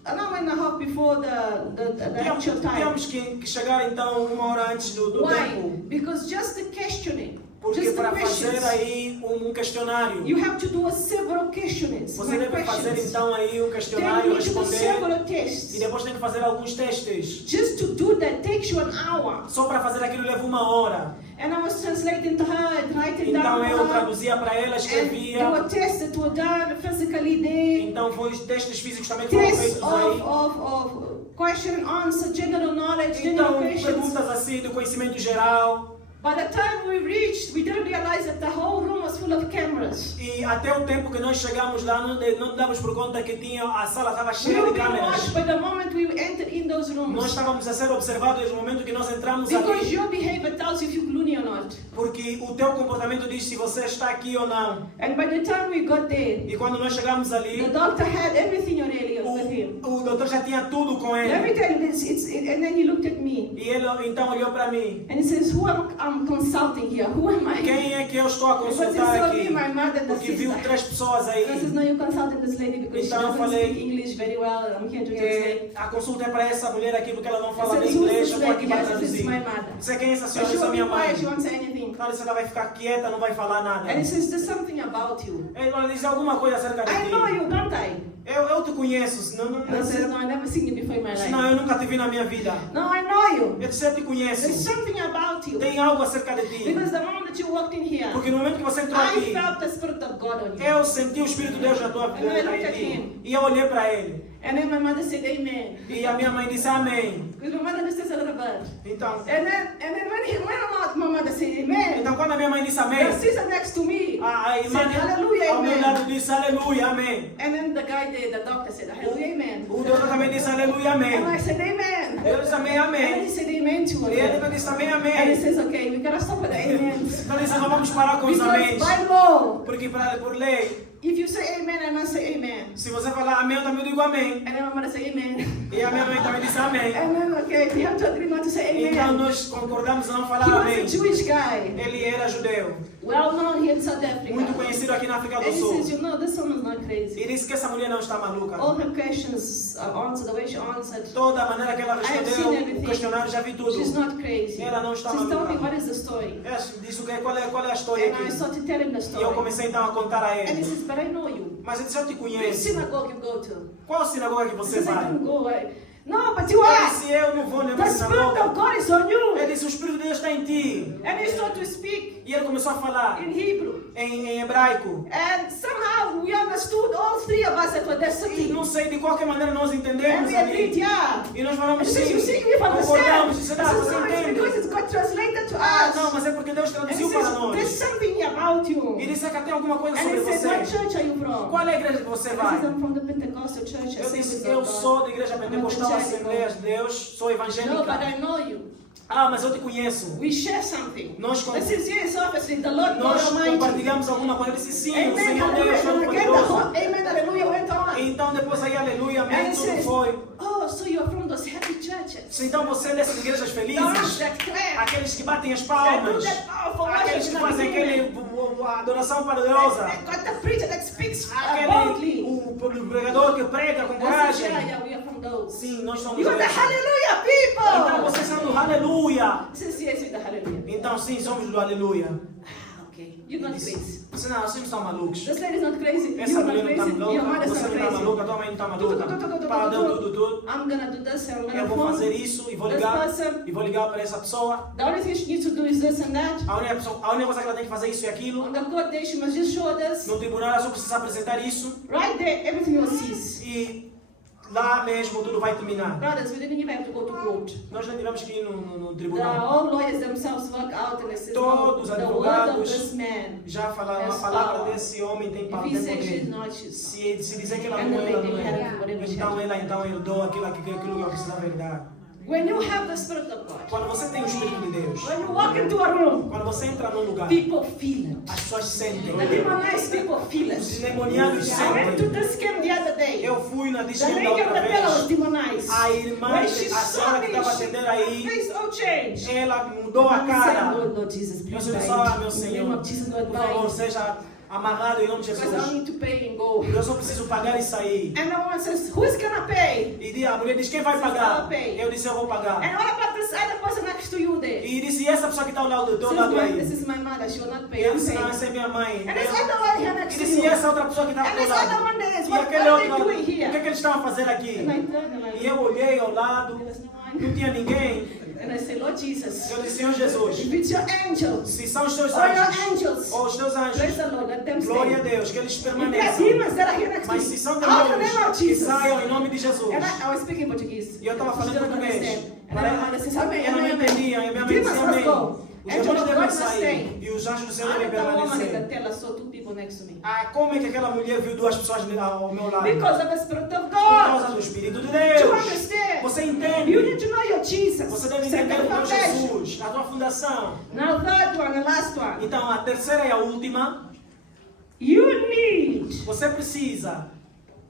an hour and a half before the actual time. Tínhamos que chegar então 1 hora antes do Why? tempo. Because just the questioning, Porque just the para fazer questions, aí questionário, you have to do several questionings, você deve fazer questions. então aí Then questionário, you need to do responder several e tests. depois tem que fazer alguns testes. Just to do that takes you an hour. Só para fazer aquilo leva 1 hora. And I was translating to her and writing Então down eu for her. traduzia para ela, And there escrevia. were tests that were done physically there. Então foi os testes físicos também que foram Tests feitos aí. of question and answer, general knowledge, general Então questions. perguntas assim do conhecimento geral. By the time we reached, we didn't realize that the whole room was full of cameras. E até o tempo que nós chegamos lá, não damos por conta que a sala estava We cheia were de being câmeras. watched by the moment we entered in those Nós rooms. estávamos a ser observados desde o momento que nós entramos Because ali. your behavior tells you if you're loony or not. Porque o teu comportamento diz se você está aqui ou não. And by the time we got there, E quando nós chegamos the ali, doctor had everything already with him. o doutor já tinha tudo com Let me ele. tell you this, and then he looked at me E ele então olhou para mim. and he says, who I'm consulting here? Who am I? Quem é que eu estou a Because he consultar saw aqui? me, my mother, and the Porque viu sister. 3 pessoas aí. And I says, no, you're consulting this lady because she Então eu doesn't falei, speak English very well. I'm here to translate. A consulta é para essa mulher aqui porque ela não I fala said, bem who's inglês. this Eu estou aqui lady? para I said, this is traduzir. my mother. Você quem é essa So senhora? she Essa é will minha be quiet, mãe. she won't say anything. Então ela vai ficar quieta, não vai falar nada. And he says, there's something about you. Ela diz alguma coisa acerca de I know ti. you, don't I? Eu te conheço, senão And I said, no, I've never seen you before in my senão life. eu nunca te vi na minha vida. No, I know you. Eu disse, eu te conheço. There's something about you. Tem algo acerca de ti. Because the moment that you walked in here, Porque no momento que você entrou I aqui, felt the Spirit of God on you. eu senti o Espírito de Deus na tua And I looked vida. at him. E eu olhei para ele. And then my mother said, amen. E a minha mãe disse amém. Because my mother understands a little bit. Então, And then when my mother said amen, então quando a minha mãe disse amém, the sister next to me a irmã said, hallelujah, ao meu amen. lado disse aleluia, amém. And then the guy there, the doctor said, hallelujah, amen. O doutor também disse aleluia, And I amém. said, amen. Eu disse amém, And then he amém. said amen too. E ele again. também disse também And he amém. says, okay, we gotta stop with the amens. Então ele disse, não vamos parar com os Because améns. by law, Porque por lei, if you say amen, I must say amen. se você falar amém, eu também digo amém. And then my mother said amen. E a minha mãe também disse amém. And then, okay, we have to agree not to say Então amen. nós concordamos em não He falar was amém. a Jewish guy, Ele era judeu, well known here in South muito Africa. conhecido aqui na África And do he Sul. says, you know, this woman's not crazy. E disse que essa mulher não está maluca. All her questions are answered, the way she answered. Toda a maneira que ela seen respondeu everything. o questionário, já vi tudo. She's not crazy. Ela não está She's told me maluca. what is the story. Ela disse qual é a história And I aqui. started to tell him the E eu story. comecei então a contar a And he ele. says, but I know you. Mas eu disse, eu te Which conheço. synagogue you go to? Qual sinagoga que He você says, I vai? don't go. No, but you Eu are. disse, eu não vou The nenhuma Spirit of sinagoga. God is on you. Ele disse, o Espírito de Deus está em ti. And he started to speak E ele começou a falar in Hebrew. em hebraico. And somehow we understood, all three of us that were there E sitting. não sei, de qualquer maneira nós And entendemos we agreed, ali. yeah. E nós And falamos he says, you sim, see, we've understand. concordamos. Disse, I said, você no, it's entende? because it's got translated to Ah, não, us. mas é porque Deus And he traduziu para says, there's nós. something about you. E disse que tem alguma coisa And sobre he says, what você. church are you from? Qual é a igreja que você I vai? said, I'm from the Pentecostal church. Eu Assemblies disse, of eu God. sou da igreja pentecostal evangélico. Assembleias de Deus, sou No, but evangélica. I know you. Ah, mas eu te conheço. We share something. Nós, This is yes, obviously, the Lord God nós Almighty. compartilhamos alguma coisa. Eu disse, sim, o Amen, Senhor Deus hallelujah. And again, the Todo-Poderoso. whole amen, hallelujah went on. Então depois aí, aleluia, And amém, he tudo says, foi. oh, so you're from those happy churches. Então você é dessas igrejas The ones felizes, that clap. aqueles que batem as That do palmas, that powerful aqueles worship que in the fazem beginning. a adoração poderosa, That got the preacher that speaks aquele, boldly. o pregador que prega com That's coragem. yeah, we are from those. Sim, nós somos You are the desses. hallelujah Então people. vocês são do aleluia. This is yes with the hallelujah. Então sim, somos do aleluia. Okay, you're not crazy. Você não, vocês não são malucos. This lady's not crazy. Essa You're not mulher não crazy. está Your louca, mother's você not não está crazy. maluca, tua mãe não está maluca. Para deu tudo. I'm gonna do this and I'm Eu gonna vou phone fazer isso e vou this ligar. person. E vou ligar para essa pessoa. The only thing she needs to do is this and that. A única coisa que ela tem que fazer é isso e aquilo. On the court day, she must just show this. No tribunal ela só precisa apresentar isso. Right there, everything will cease. E lá mesmo tudo vai terminar. Brothers, we didn't even have to go to court. Nós não tivemos que ir no The tribunal. all lawyers themselves work out and they say, no, Todos the word of advogados this man. já falaram, a Yes, palavra power. desse homem tem If poder. he says she's not, she's Se dizer que ela And não the é, ela lady não had é. whatever she Então had. ela então herdou aquilo que eu precisava herdar. When you have the Spirit of God, Quando você tem o Espírito de Deus, when you walk into a room, quando você entra num lugar, people feel it. as pessoas sentem. The demonized people feel Os it. demoniados I went to sentem. this camp the other day. Eu fui na The disciplina lady of outra the teller was vez. demonized. A irmã, When a she saw senhora que me, estava a atender her aí, face all changed. ela mudou a I'm cara. saying, Lord, Lord Jesus, Eu please sou bind. só, meu In the name Senhor, of Jesus, Lord, por favor, bind. seja amarrado em nome de Because I Jesus. need to pay and go. Eu só preciso pagar e sair. And the woman says, who's gonna pay? E a mulher diz, quem vai pagar? I'll pay. Eu disse, eu vou pagar. And what about this other person next to you there? E disse, e essa pessoa que está ao lado do teu Says, lado "Ma'am, aí? this is my mother, she will not E pay. eu I'm disse, não, paying. essa é minha mãe. And this other one here E next to disse, e you. essa outra pessoa que está ao And teu this other lado? one there is, E what aquele are they outro, doing o que é here? que eles estavam a fazer aqui? And I turned and E I eu olhei ao lado, there was no não one. tinha ninguém. And I say, Lord Jesus, Eu disse, Senhor Jesus, if it's your angels, se são os teus or your anjos, angels, ou os teus praise anjos, the Lord, let them glória a stay. Deus, que eles If there are permaneçam. demons that are here next to Mas se me, são out in the name of demônios, que Jesus. saiam em nome de Jesus. And I was speaking Portuguese. E eu estava She falando didn't português. understand. And my mother says, Amen, Eu não amen, entendia, e a minha mãe Demons disse must amém. go. Os Angels demônios of devem God must sair stay. e os anjos do Senhor I'm devem the woman in the permanecer. teller saw two people next to me. Ah, como é que aquela mulher viu duas pessoas ao meu lado? Because of the Spirit of Por God. causa do Espírito de Do you Deus. understand? Você You entende? need to know your Jesus. Você deve Second entender o teu foundation. Jesus, a tua fundação. Now third one, the last one. Então, a terceira e a última, You need você precisa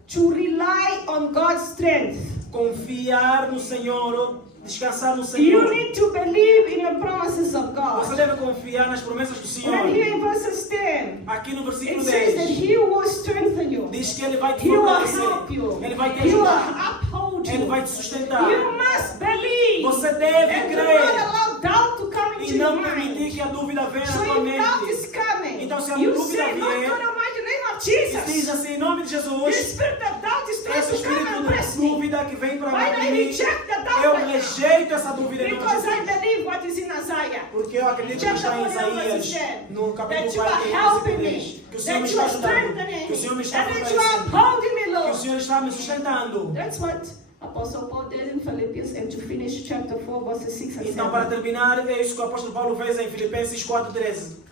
to rely on God's strength. confiar no Senhor, descansar no You Senhor. need to believe in the promises of Você God. deve confiar nas promessas do Senhor. And here in verses 10, Aqui no versículo it says that 10, He will strengthen you. diz que Ele vai te He will fortalecer. help you. Ele vai te He will ajudar. uphold Ele vai you. te sustentar. You must believe. Você deve And do not crer allow doubt to come into e your não permitir mind. que a dúvida venha na So tua if doubt mente. is coming, Então, se a you dúvida say, Lord vier, God Almighty, in the name of E diz Jesus, assim, em nome de this Jesus, spirit of doubt is trying esse to come espírito and de press me. dúvida que vem para Why I mim, reject the doubt eu right now? rejeito essa dúvida em nome de Because I Jesus. believe what is in Isaiah. Porque eu acredito que está em Isaías, no capítulo That you are 40, helping versículo 10, me. que o Senhor me That you está are ajudando, strengthening que o Senhor me me. está And that you are fortalecendo, upholding me, que o Lord. Senhor está me sustentando. That's what Apostle Paul did in Philippians, and to finish chapter 4, verses 6 and Então, para 7. terminar, é isso que o apóstolo Paulo fez em Filipenses 4:13.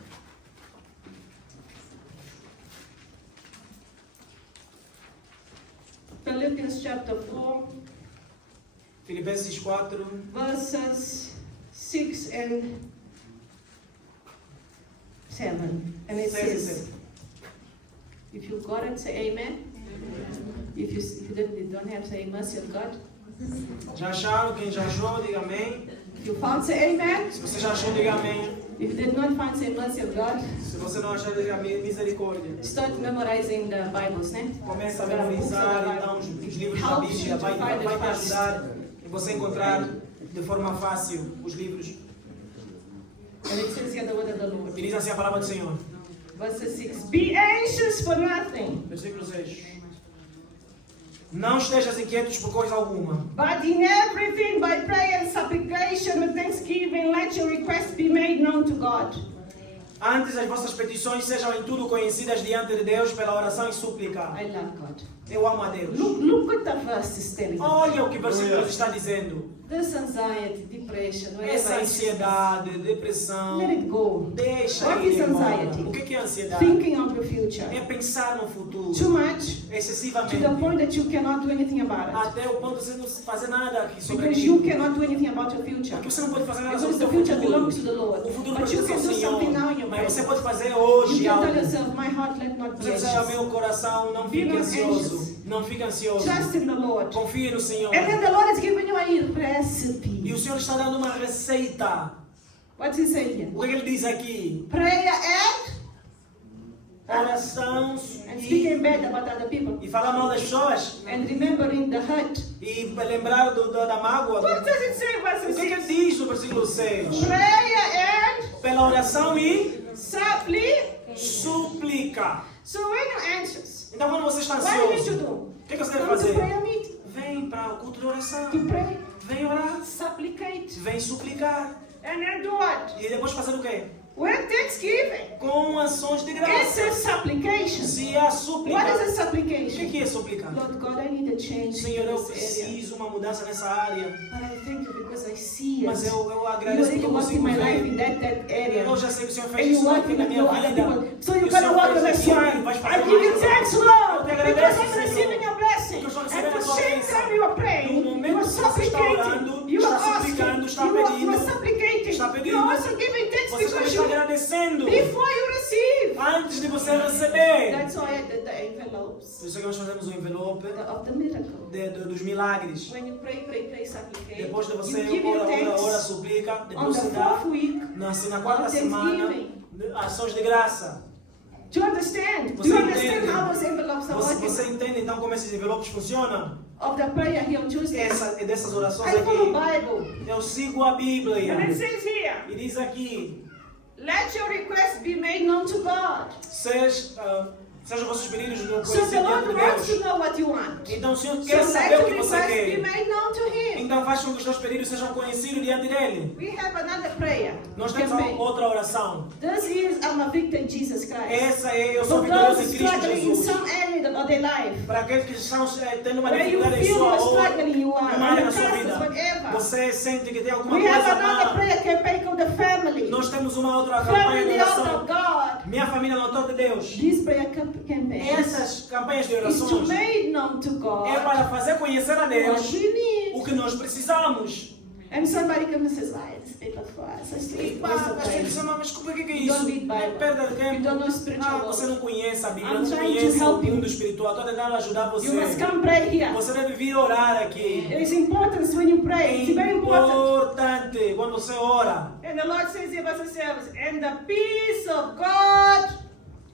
Philippians chapter 4, Filipenses 4, verses 6 and 7. And it 6 e says, 7. if you got it, say amen. If you don't have, say mercy of God. Já acharam? Quem já achou, diga amém. If you found, say amen. Se você já achou, diga amém. If you did not find, say mercy of God. Se você não achar, diga amém. Misericórdia. Start memorizing the Bibles, né? Começa a memorizar então os livros da Bíblia, vai te ajudar e você encontrar de forma fácil os livros. And it says here the word of the Lord. E diz assim a palavra do Senhor. Verse 6. Be anxious for nothing, Versículo 6. Não estejas inquietos por coisa alguma, but in everything by prayer and supplication with thanksgiving let your requests be made known to God. antes as vossas petições sejam em tudo conhecidas diante de Deus pela oração e súplica. I love God. Eu amo a Deus. Look what the verse is telling us. Olha o que o versículo está dizendo. This anxiety, depression, Essa whatever, ansiedade, depressão, let it go. deixa What ir is embora. anxiety? O que é ansiedade? Thinking of the future. É pensar no futuro Too much to excessivamente, the point that you cannot do anything about it. até o ponto de você não fazer nada aqui sobre Because you aquilo. cannot do anything about your future. Porque você não pode fazer nada sobre Because o the seu future futuro. belongs to the Lord. O futuro But you pertence can ao do something now in Senhor. your Mas você present. pode fazer You hoje can tell algo. yourself, my heart let not be Você precisa, anxious. meu coração, não Be fique not ansioso. anxious. Não fique ansioso. Trust in the Lord. Confie no Senhor. And then the Lord has given you a E recipe. o Senhor está dando uma receita. What's he saying here? O que ele diz aqui? Prayer and Oração speaking bad about other people. e falar mal das pessoas. And remembering the hurt. E lembrar da mágoa. What does it say, O verse que ele 6? diz no versículo 6? Prayer Pela oração e and supply. súplica. So when you're anxious, Então quando você está what do you need to ansioso, do? o que você deve Come to fazer? prayer meeting. Vem para o culto de oração. To pray, Vem orar. supplicate, Vem suplicar. and then do what? E depois fazer o quê? With thanksgiving. Com ações de It graça. says supplication. Se a súplica. What is a O supplication? que é súplica? Lord God, I need a change Senhor, in eu this area. preciso uma mudança nessa área. But I thank you because I see it. Mas eu You agradeço porque already eu worked in consigo my life ver. in that area. Eu já sei que o Senhor And fez you isso work aqui with na minha other vida. people. So E you o gotta Senhor work fez on this aquilo e one. vai I fazer give you mais. thanks, Eu Lord, te because agradeço, I'm Senhor. receiving your blessing. Porque eu estou At recebendo the a tua same bênção. time you are praying, No momento you are que você está orando, supplicating, you está are asking, suplicando, está you are pedindo, supplicating, está you pedindo. are also giving thanks Você também because está you, agradecendo before you receive. antes de você receber. That's why I did the envelopes Por isso que nós fazemos o envelope of the miracle. dos milagres. When you pray, supplicate, Depois de você you give your ora, thanks suplica, on depois the você dá fourth week. na quarta semana ações de graça. Do you understand? Do Você you understand entende? how those envelopes are Você working? entende então como esses envelopes funcionam? Of the prayer here on Tuesday. Dessas orações I follow aqui. Bible. Eu sigo a Bíblia. And it says here, E diz aqui, let your requests be made known to God. sejam vossos pedidos no So the Lord conhecimento de wants to Deus. know what you want. Então o Senhor So quer let saber o your que você requests be quer. made known to Him. Então faz com que os teus pedidos sejam conhecidos diante dele. We have another prayer. Nós temos campaign. outra oração. This is I'm a victor in Jesus Christ. Essa é eu sou For vitorioso those em Cristo struggling in Jesus. some area of their life, Para aqueles que estão tendo uma where you dificuldade em feel sua you're struggling, you are uma área under na sua classes, vida. whatever. Você sente que tem alguma We have coisa another má. prayer campaign called the family. Nós temos uma outra campanha Family de out of oração. God. Minha família no altar de Deus. These prayer campaigns Essas campanhas de is to orações make known to God é para fazer conhecer a what Deus we need. o que nós precisamos. And somebody comes and says, this paper for us. I E say, pá, waste of mas time. mas o que é You don't isso? read É Bible. perda de You tempo. don't know spiritual Você não conhece a Bíblia, I'm não trying to conhece o help you. mundo espiritual. Estou tentando ajudar você. You must come pray here. Você deve vir orar aqui. It is important when you pray. É It's very important. importante quando você ora. And the Lord says here, verse 7, and the peace of God,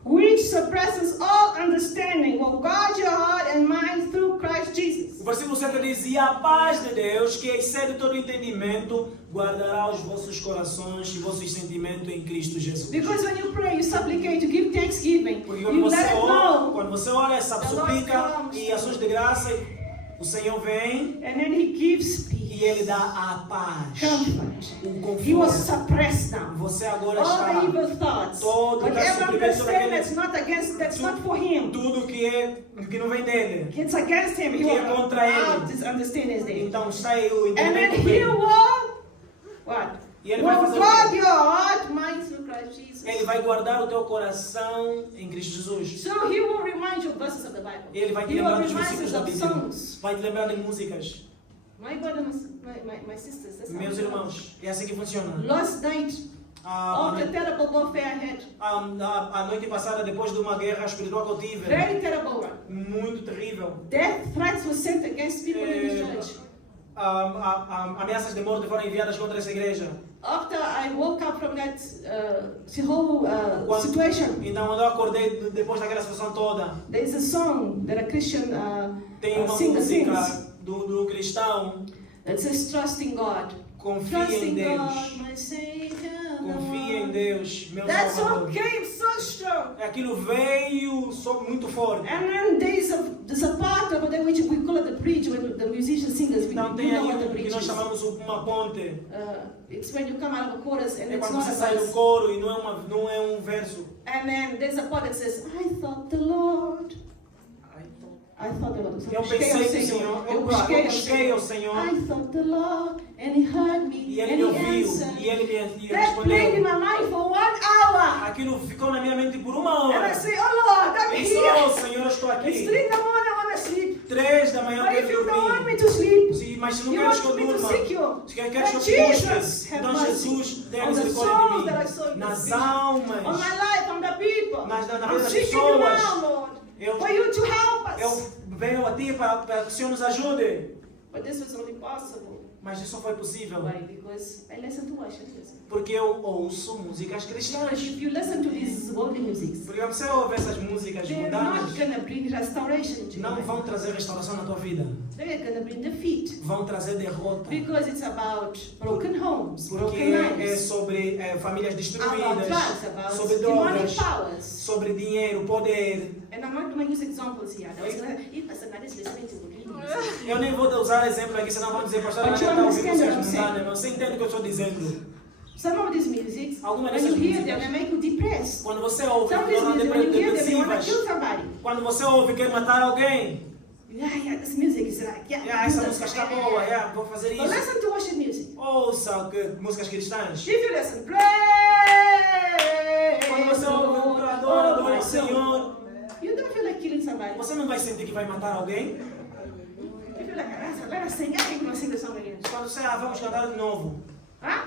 which surpasses all understanding, will guard your heart and mind through Christ Jesus. O versículo 7 diz: E a paz de Deus, que excede todo entendimento, guardará os vossos corações e vossos sentimentos em Cristo Jesus. Because when you pray, you supplicate, you give thanksgiving, Porque you let it know, quando você ora, essa The Lord suplica comes. e ações de graça, o Senhor vem and then He gives peace, e Ele dá a paz, comfort. o He will conforto. suppress now Você agora all the está evil thoughts. todo Whatever suprimento sobre understand aquele- that's not for Him. tudo que não vem dele. It's against Him. He Que é will contra ele. out this understanding there. Então sai o And then entendimento He vem. will what? E ele vai Will fazer o guard quê? your heart, mind through Christ Jesus. Ele vai guardar o teu coração em Cristo Jesus. So He will remind you of verses of the Bible. Ele vai te He will lembrar dos remind versículos you da of Bíblia. songs. Vai te lembrar de músicas. My brothers, my sisters. That's how Meus it irmãos, é assim que funciona. goes. Last night, A, of the terrible warfare I had, a noite passada, depois de uma guerra espiritual que eu tive, very terrible one. muito terrível, Death threats were sent against people in the church. ameaças de morte foram enviadas contra essa igreja. After I woke up from that whole Quando- situation, Então, quando eu acordei depois daquela situação toda, there is a song that a Christian tem uma singer sings música do cristão: that says, "Trust in God." Confia Trust em in Deus. God, my Savior. the Confia em Lord. Deus, meu That song Salvador. came so strong. Aquilo veio muito forte. And then there's a part of it which we call it the bridge, when the musicians singers, we Então tem know aí what the o que bridge nós is. chamamos uma ponte. It's when you come out of a chorus and É it's quando not você a sai do verse. coro e não é um verso. And then there's a part that says, I thought the Lord I thought the Lord was Eu pensei que o Senhor, eu busquei ao Senhor, I thought the Lord, and He heard me, e Ele and me He ouviu, answered. e Ele me That played in respondeu. my mind for 1 hour. Aquilo ficou na minha mente por 1 And I hora. say, oh Lord, I'm Eu here. sou, Senhor, eu estou It's aqui. 3 in the morning, I want to sleep. 3 da manhã eu But if quero you don't want dormir. me to sleep, Sim, mas se não you queres que want eu me to durma, seek you. se queres que Then eu te Jesus, busque, have então mercy Jesus tem on the misericórdia souls that I de saw mim. in Nas this vision, on my almas, life, on the people. na I'm vida das seeking you pessoas. now, Lord, Eu- for you to help us. Eu venho a Ti para que o Senhor nos ajude. But this was only possible. Mas isso só foi possível Why? Because I listen to worship music. porque eu ouço músicas Because cristãs. if you listen to these worldly musics, Porque você ouve essas músicas they're not mundanas, going to bring restoration to não you. vão trazer restauração na tua vida. They're going to bring defeat. Vão trazer derrota. Because it's about broken homes, Porque broken é lives, sobre famílias about destruídas, drugs, about sobre demonic drogas, powers. sobre dinheiro, poder. And I'm not going to use examples here. I was going to, if Pastor Nadia is listening to worldly music, Eu nem vou usar exemplo aqui, senão vão dizer, pastor, But não you está ouvindo understand músicas what I'm saying? mundanas. Você entende o que eu estou dizendo? some of these musics, Alguma when dessas you hear músicas, them, they make you depressed. quando você ouve, Some of these tornam music, when you hear them, you want to depressivas. kill somebody. Quando você ouve, quer matar alguém. Yeah, this music is like, Ah, essa música está boa, vou fazer But isso. listen to worship music. Ouça músicas cristãs. If you listen, Quando você ouve, adora ao Senhor, you don't feel like killing somebody. você não vai sentir que vai matar alguém. You feel like, let us sing. I think we'll sing the song again. Quando você, vamos cantar de novo. Huh?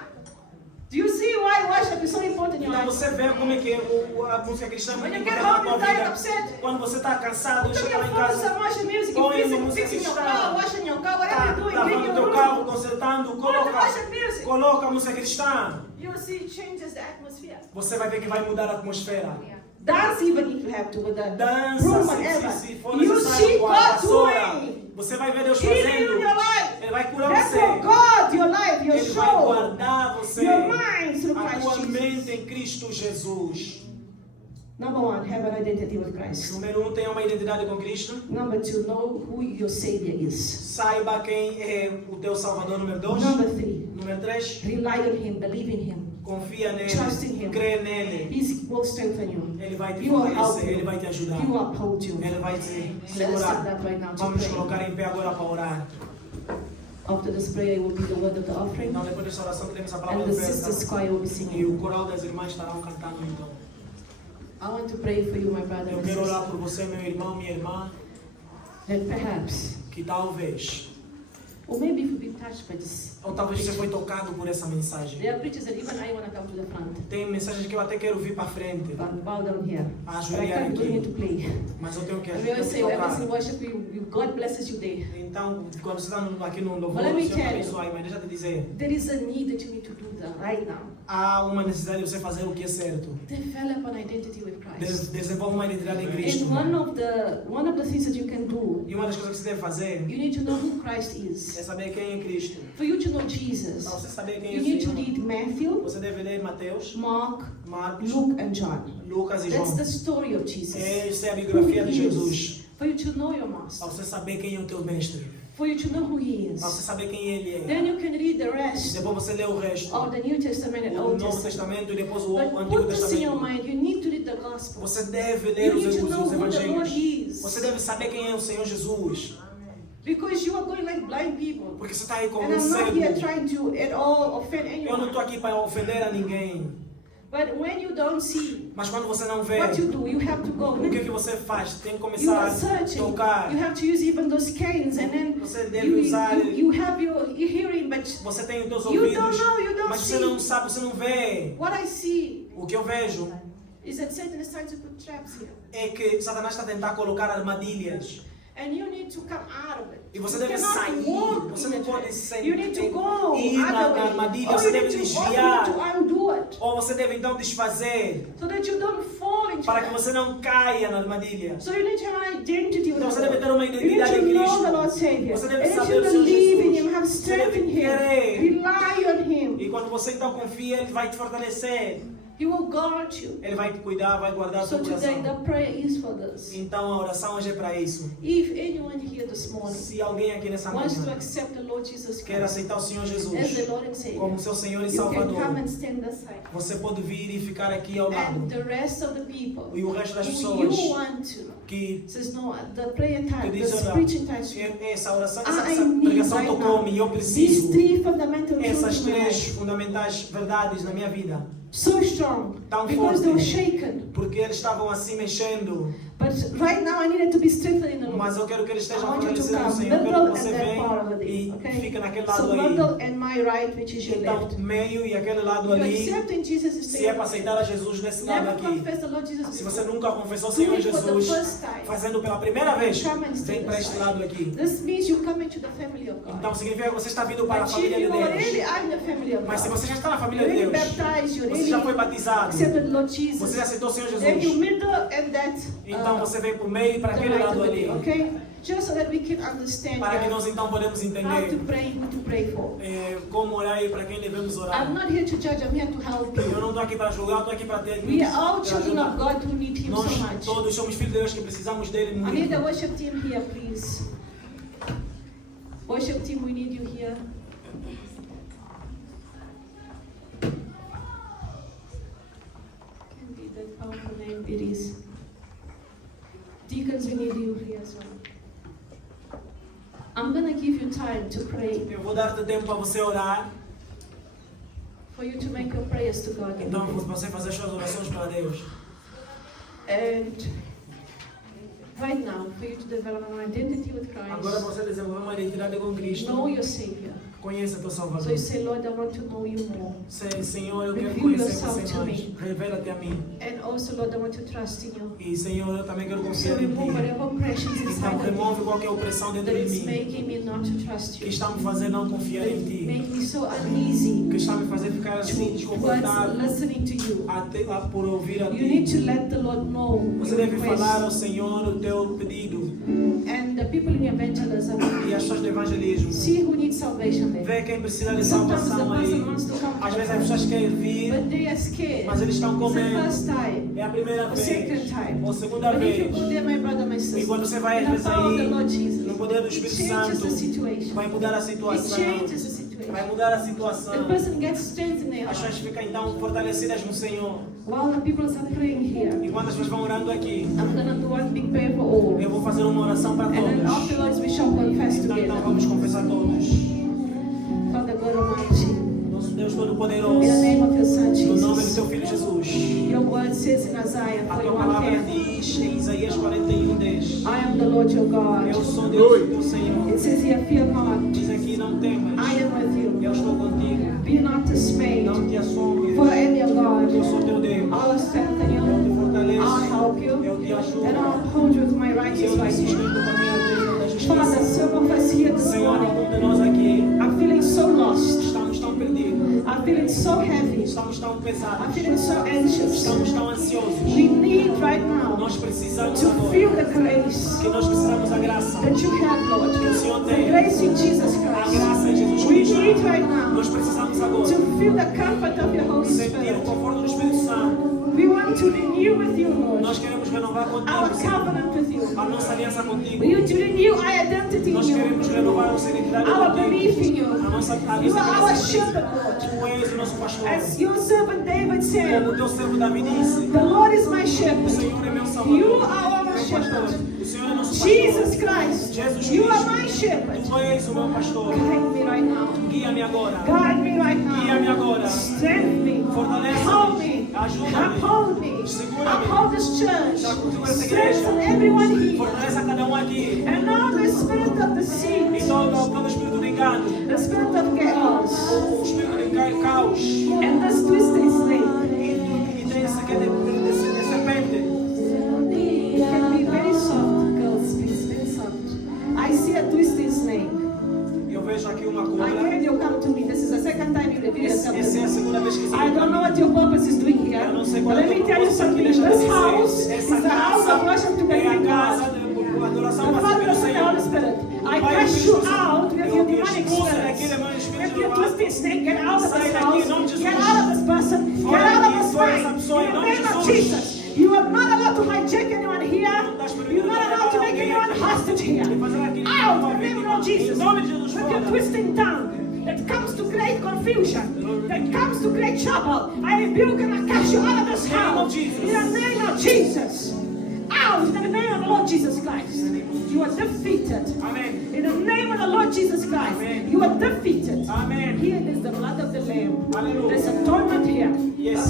Do you see why worship is so important in your Então life? você vê como é que a música cristã é muito When you get importante na home, tua you're tired, vida. upset. Quando você está cansado, Put chega your lá em phone, casa, some worship music, põe uma fixing, música fixing your cristã. car, washing your car, whatever Tá you're doing, clean lavando your teu room. carro, consertando, Put the worship music. coloca a música cristã. You'll see it changes the atmosphere. Você vai ver que vai mudar a atmosfera. Dance even if you have to with the Dança, broom, se whatever. for You necessário, see com a God vassoura. doing. Você vai ver Deus Healing fazendo. in your life. Ele vai curar Therefore, você. God, your life, your Ele vai soul, guardar você. your mind through A Christ tua Jesus. mente em Cristo Jesus. Number 1, have an identity with Christ. Número 1, tenha uma identidade com Cristo. Number 2, know who your Savior is. Saiba quem é o teu Salvador. Número 2. Number 3, Número 3. rely on Him, believe in Him. Confia nele. Trust in him. Crê nele. He will strengthen you. Ele vai te He will help fortalecer. you. Ele vai te ajudar. He will uphold you. Ele vai te Let's stand segurar. up right now to Vamos nos pray. colocar em pé agora para orar. After this prayer will be the word of the offering, Então, depois dessa oração, teremos a palavra and the de sisters festa. choir will be E singing. o coral das irmãs estarão cantando então. I want to pray for you, my brother Eu and quero orar sister, por você, meu irmão, minha irmã, that perhaps, que talvez, or maybe if you've been touched by this, ou talvez você foi tocado por essa mensagem. there are preachers that even I want to come to the front, Tem mensagens que eu até quero vir para frente, but bow down here. But I ajoelhar can't bring you aqui, to play. mas eu tenho que And we always say, whenever tocar. in worship, God blesses you there. Então, quando você está aqui no louvor, But let o me Senhor tell you. abençoe, mas deixa eu te dizer, There is a need that you need to do that right now. há uma necessidade de você fazer o que é certo. Develop an identity with Christ. Desenvolva uma identidade em Cristo. And one of the things that you can do, E uma das coisas que você deve fazer you need to know who Christ é is. saber quem é Cristo. For you to know Jesus, Para você saber quem é you o need to Senhor, read Matthew, você deve ler Mateus, Mark, Marcos, Luke, and John. Lucas e That's João. the story of Jesus. Essa é a biografia de Jesus. For you to know your Para master. você saber quem é o teu mestre. For you to know who he Para você is. saber quem ele é. Then you can read the rest Depois você lê o resto. of the New Testament and O Old Novo Testament. Testamento e depois o But Antigo put this in your Testamento. mind. You need to read the Gospel. Você deve You ler need to os know who the Lord evangelhos. Você is. deve saber quem é o Senhor Jesus. Because you are going like blind people. Porque você está aí como And um I'm not here cego. trying to at all offend Eu não anyone. estou aqui para ofender a ninguém. But when you don't see Mas quando você não vê, what you do, you have to go. o que é que você faz? Tem que You começar are a searching. tocar. You have to use even those canes, and then Você deve you, usar. you have your hearing, but Você tem os teus you don't ouvidos. know, you don't Mas você não see. sabe, você não vê. What I see O que eu vejo is that Satan is trying to put traps here, é que Satanás está a tentar colocar armadilhas. and you need to come out of it. E você You deve cannot sair. walk Você in não the pode trap. sair. You need to go Ir na other way, armadilha. or Você you deve need to desviar. undo it, Ou você deve então desfazer. so that you don't fall into Para que that. você não caia na armadilha. So you need to have an identity with Então the você deve Lord. ter uma You need identidade to em know Cristo. the Lord Savior. Você You deve need saber to o Senhor believe in Jesus. Him, have Você strength deve in Him, querer. rely on Him. E quando você então confia, Ele vai te fortalecer. He will guard you. Ele vai te cuidar, vai guardar So teu today coração. the prayer is for this. Então a oração hoje é para isso. If anyone here this morning Se alguém aqui nessa wants to manhã accept the Lord Jesus quer Christ aceitar o Senhor as the Jesus Lord and Savior, como seu Senhor e you can come Salvador, and stand aside. você pode vir e ficar aqui ao lado. And the rest of the people E o resto das who pessoas you want to que says no, the prayer time, diz, the olha, preaching time. essa oração, I essa need pregação right tocou-me e eu now. These preciso three fundamental essas truths in my três life. fundamentais verdades na minha vida. So strong Tão because they were forte. shaken. Porque eles estavam assim mexendo. But right now I needed to be strengthened in the Lord. Mas eu quero que eles I estejam want you to fortalecidos no come Senhor. Eu quero middle que and você that part over venha e there. fica naquele Okay? So lado aí. middle and my right, which is your Então, left. meio e aquele lado You ali. accepting Jesus is Se é para aceitar a Jesus nesse lado Never aqui. confess the Lord Jesus Se before. você nunca confessou o Do Senhor it for the Jesus, first time. fazendo pela primeira vez, Come and vem para este lado aqui. This means you come into the family of Então God. significa que você está vindo para a But if família de you already Deus. are in the family of Mas se God, você já está na família you're de already Deus, baptized, you're você já foi already batizado, accepted the Lord você Jesus, já aceitou o Senhor then you Jesus, middle and that então você vem para o meio e para the aquele right lado over ali. there, okay? Just so that we can understand Para que nós então podemos how to entender pray, who to pray for. como orar e para quem devemos orar. I'm not here to judge, I'm here to help Eu you. não estou aqui para julgar, eu estou aqui para ter. We are all para children of ajudar. God who need Him Nós so much. todos somos filhos de Deus que precisamos dele I need the muito. worship team here, please. Worship team, we need you here. Can be that powerful name it is. Deacons, we need you here as well. I'm gonna give you time to pray, Eu vou dar-te tempo para você orar. for you to make your prayers to God. Então você fazer as suas orações para Deus. And right now, for you to develop an identity with Agora Christ, você desenvolver uma identidade com Cristo. know your Savior. Conheça teu So Salvador. you say, Lord, I want to know you more. Senhor, eu quero Reveal conhecer yourself você to mais. me. Revela-te a mim. And also, Lord, I want to trust in you. E Senhor, eu também quero So confiar em remove Ti. whatever oppressions Então inside of me remove qualquer opressão dentro that de is mim making me not to trust que you. está me fazendo não confiar em Ti. Make me so uneasy Que está me fazendo ficar assim towards desconfortável listening to you. por ouvir a You need Ti. to let the Lord know Você your deve falar ao request. Senhor o teu pedido. And the people in evangelism, E as pessoas de evangelismo. see who needs salvation there. Vê quem precisa de Sometimes the salvação aí. person wants to come Às to vezes as the pessoas querem vir, but they are scared. mas eles estão com It's the medo. first time. É a primeira Or vez. second time. Ou segunda But if you vez. go there, my brother, my sister, E quando você vai in às the vezes power of the aí, Lord no Jesus, poder do it Espírito changes the Santo, situation. vai mudar a It situação. changes the situation. Vai mudar a The situação. person gets strength in their As heart. pessoas ficam então fortalecidas no Senhor. While the people are praying here, E quando as pessoas vão orando aqui, I'm gonna do one big prayer for all. eu vou fazer uma oração para And then todos. afterwards we shall confess Então together. vamos confessar todos. Father God Almighty, Nosso Deus in the Todo-Poderoso, name of your Son no nome do Jesus, teu Filho Jesus. your word says in Isaiah A tua palavra 41:10, diz em Isaías 41:10. I am the Lord your God. Eu sou Deus, teu Senhor. It says here, fear not, Diz aqui, não temas. I am with you. Eu estou contigo. Be not dismayed, Não te assombres. for I am your Eu God. sou teu Deus. I will strengthen Eu you, te fortaleço. I'll help you, Eu te ajudo. and I'll uphold you with my E righteous eu te right hand. sustento com a minha direita da Father, justiça. some of us here this Senhor, morning, algum de nós aqui I'm feeling so lost. estamos tão perdidos. I'm feeling so heavy. Estamos tão I'm pesados. feeling so anxious. Estamos tão ansiosos. We need right now Nós precisamos to agora. feel the grace Que nós precisamos da graça. that you have, Lord. Que o Senhor The tem. grace in Jesus A Christ. graça em Jesus We Cristo. need right now Nós precisamos agora to feel the comfort of your Holy sentir o Spirit. conforto do Espírito Santo. We want to renew with you, Lord, Nós queremos renovar our contigo, Senhor. covenant with you. A nossa aliança contigo. We want to renew our identity in Nós queremos you, renovar a nossa identidade our contigo. belief in A you. nossa You are our crença em shepherd, ti. Lord. Tu és o nosso pastor. As your servant David said, Como o teu servo Davi disse, the Lord is my o shepherd. Senhor é meu salvador. You are our meu pastor. shepherd. O Senhor é nosso pastor. Jesus Christ, Jesus you are Cristo. my shepherd. Tu és o meu pastor. Guide me right now. Guia-me agora. Guide me right Guia-me now. agora. Strengthen me. Fortalece-me. Help me. Ajuda-me. Uphold me. Segura-me. Uphold this church. Segura essa igreja. Strengthen everyone here. Fortalece a cada um aqui. And all the spirit of E deceit, todo espírito de engano. the spirit of chaos, O espírito de caos. and this twisted snake E tem esse que é de serpente. can be very soft, girls, please, very soft. I see a twisted snake. Eu vejo aqui uma I cobra. heard you come to me. This is the second time you reveal yourself to Essa é a me. segunda vez que I don't know what your purpose is doing here. Eu não sei But qual é let o me tell you propósito aqui. something. Deixa eu This dizer. house is Essa the house of worship to casa é a believe casa God. de adoração The para Father, servir o the Son, and the Holy Senhor. Spirit. I Pai, cast you Espírito Santo. out with your Eu demonic expulso daqui spirits. demônios, espíritos If de you mal. twist this snake, get out of Sai this daqui, house. em nome de Get Jesus. out of this person. Get Fora out of daqui, this fora dessa mind. Jesus. Em nome de Jesus, With your fora. twisting tongue that comes to create confusion, that comes to create trouble, I rebuke and I cast you out of this In the name of house. Jesus. In the name of Jesus. Out in the name of the Lord Jesus Christ. You are defeated. Amém. In the name of the Lord Jesus Christ, Amen. you are defeated. Amém. Here is the blood of the Lamb. Hallelujah. There's atonement here. Yes.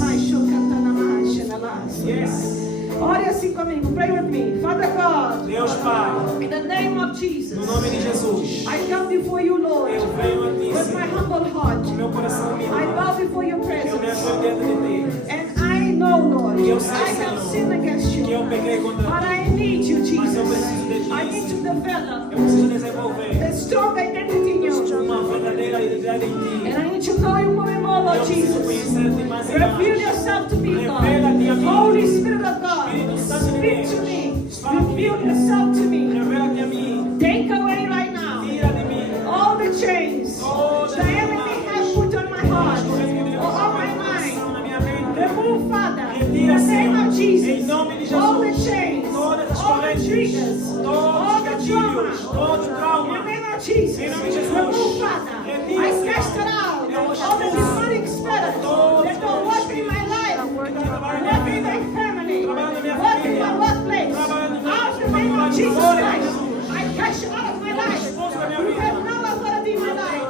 Yes. Ore assim comigo. Pray with me. Father God, Deus Pai, in the name of Jesus, no nome de Jesus, I come before you, Lord, eu venho a ti, with my Senhor, humble heart. com meu coração I humilde. bow before your Eu me presence. ajoelho diante de ti, And I know, Lord, Eu I sei, have Senhor, sinned against que eu you. peguei contra But ti. I need you, Mas eu Jesus. preciso de I need ti. to develop Eu preciso desenvolver a strong identity in you. uma verdadeira identidade em ti. And I need to know you more and more, Eu Lord preciso Jesus. conhecer-te mais e Reveal mais. yourself to me, Revela-te a God. mim. Holy Spirit of God, Espírito Santo de speak Deus, to me. fala Reveal comigo. yourself to me. Revela-te a mim. Take away right now Tira de mim all the chains todas the as enemy amarras. has put on my heart As coisas que me or on my mind. coração, na minha mente. Remove, Father, in Retira, the name Senhor, of Jesus, em nome de all the Jesus. chains, Todas as all the correntes, triggers, todos all os the gatilhos, todo trauma. trauma. In the name of Jesus, Em nome de Jesus. remove, Father. Retira, I Senhor. cast it out. Eu vou All the expulso. demonic spirits Todos that don't work in my life, que trabalham na work minha in my vida, family, trabalham na minha work in família, my workplace. trabalham no meu Out in the name of trabalho, Jesus glória a Christ, Jesus. I cast you out of my life. expulso da minha You vida. have no authority in my life.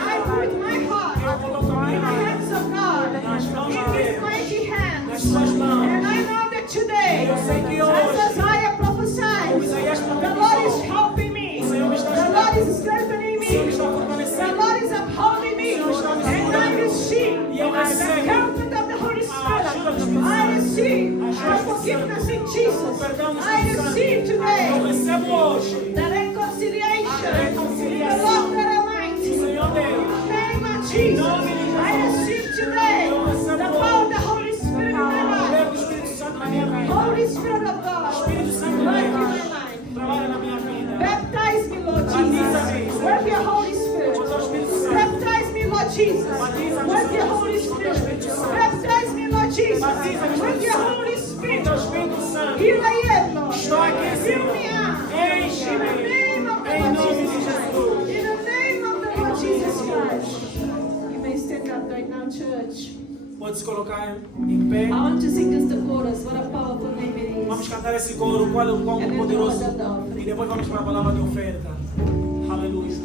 I put my heart in the hands of God, in His mighty hands. Nas suas mãos. And I know that today, Eu sei que as hoje, Isaiah prophesied, Isaías the Lord is helping me. O Senhor me está The Lord is strengthening O Senhor me me. está The fortalecendo. Lord is upholding me. O Senhor está me And I segurando. receive E eu the recebo comfort of the Holy ajuda do Spirit. Espírito I Santo. receive A the ajuda do forgiveness in o Jesus. perdão do I Espírito Santo. receive Eu today recebo hoje the reconciliation A with reconciliação. the Lord God o Almighty. Senhor Deus. In the name of Jesus, I receive today the power of the Holy Spirit in my O life. poder do Espírito Santo na minha vida. Holy Spirit of God, Espírito Santo de work in my Deus. life. Trabalha na minha vida. Baptize me, Lord Batiza-me. Jesus. Work your Holy Spirit. Com o teu Espírito Santo. Baptize me, Lord Jesus. Batiza-me, Work your Senhor. Holy Com o teu Spirit. Espírito Santo. Baptize me, Lord Jesus. Batiza-me, Work Espírito your Santo. Holy Com o Spirit. teu Espírito Santo. Here I am, Lord. Estou aqui, Fill Senhor. me up. Enche-me. In the name of the Em Lord nome de Jesus Christ. Jesus. In the name of the Lord Jesus Christ. You may stand up right now, church. Pode se colocar em pé. I want to sing just the chorus. What a powerful name it Vamos is. cantar esse coro, qual é o quão And then poderoso. the Lord of the offering. E depois vamos para a palavra de oferta. Aleluia.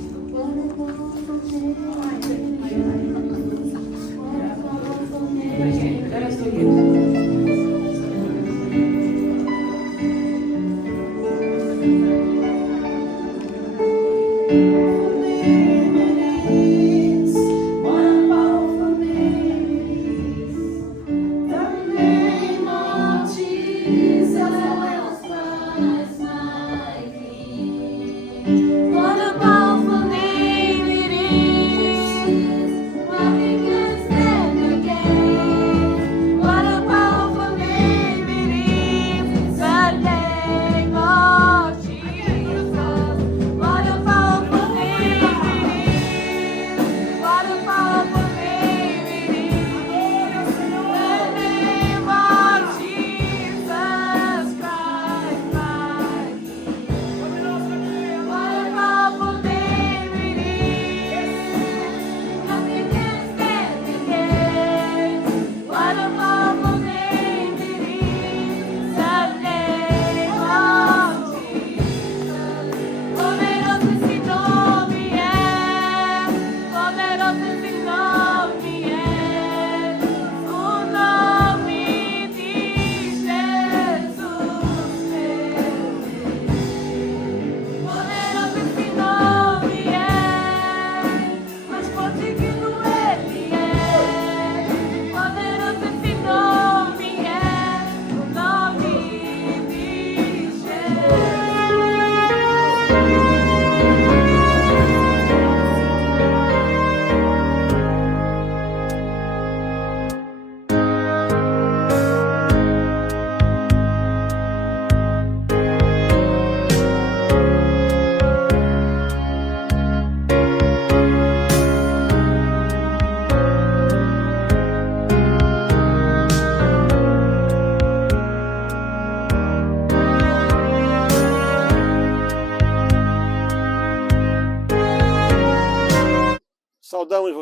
Okay, let us do it. What a powerful name. The name of Jesus Christ, my King. What a powerful name it is. Nothing can stand against. What a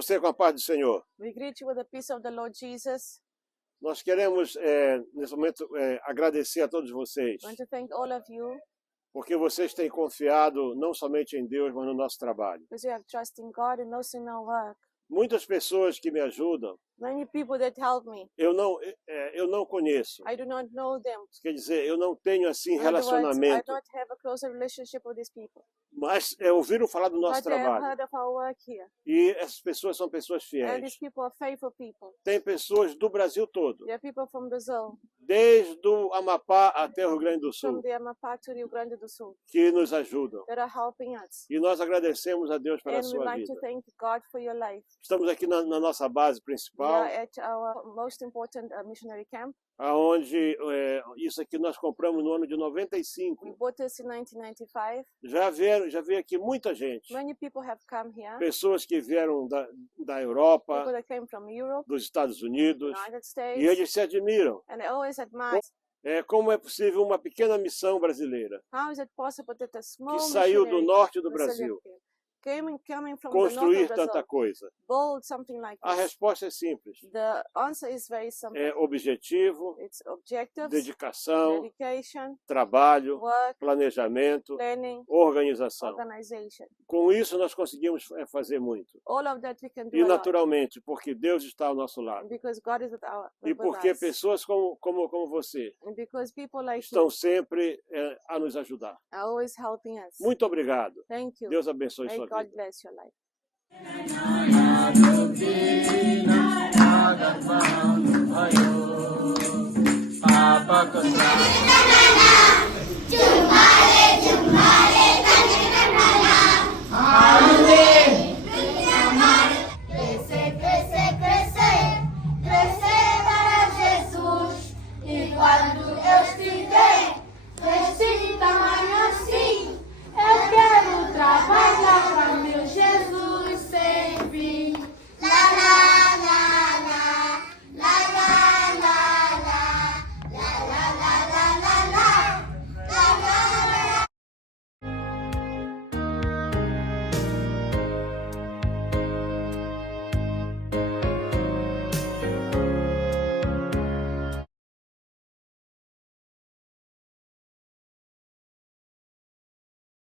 você com a paz do Senhor. We greet you with the peace of the Lord Jesus. Nós queremos, nesse momento, agradecer a todos vocês, I want to thank all of you porque vocês têm confiado não somente em Deus, mas no nosso trabalho. because you have trust in God and also in our work. Muitas pessoas que me ajudam, Many people that help me, eu não conheço. I do not know them. Quer dizer, eu não tenho assim In other words, I relacionamento, don't have a closer relationship with these people. mas ouviram falar do nosso But they have trabalho. heard of our work here. E essas pessoas são pessoas And fiéis. these people are faithful people. Tem pessoas do Brasil todo, There are people from Brazil, desde o Amapá até o Rio Grande do from Sul, the Amapá to Rio Grande do Sul, que nos ajudam. that are helping us. E nós agradecemos a Deus pela And we sua like vida. to thank God for your life. Estamos aqui na nossa base We principal, are at our most important missionary camp. aonde isso aqui nós compramos no ano de We 95. bought this in 1995. Já veio aqui muita gente, Many people have come here. pessoas que vieram da People Europa, that came from Europe, dos Estados Unidos, United e States, eles se admiram. and they always admire Como é possível uma pequena missão brasileira how is it possible that a small que saiu do missionary norte do Brazilian Brasil coming from the north construir of Brazil, tanta coisa? bold something like A this? resposta é simples: The answer is very simple. é objetivo, It's objectives, dedicação, dedication, trabalho, work, planejamento, planning, organização. organization. Com isso nós conseguimos fazer muito. All of that we can do E a lot. naturalmente, porque Deus está ao nosso lado. Because God is E with porque us. pessoas como você And because people like estão you sempre a nos ajudar. are always helping us. Muito obrigado. Thank you. Deus abençoe May sua God vida. bless your life. Apa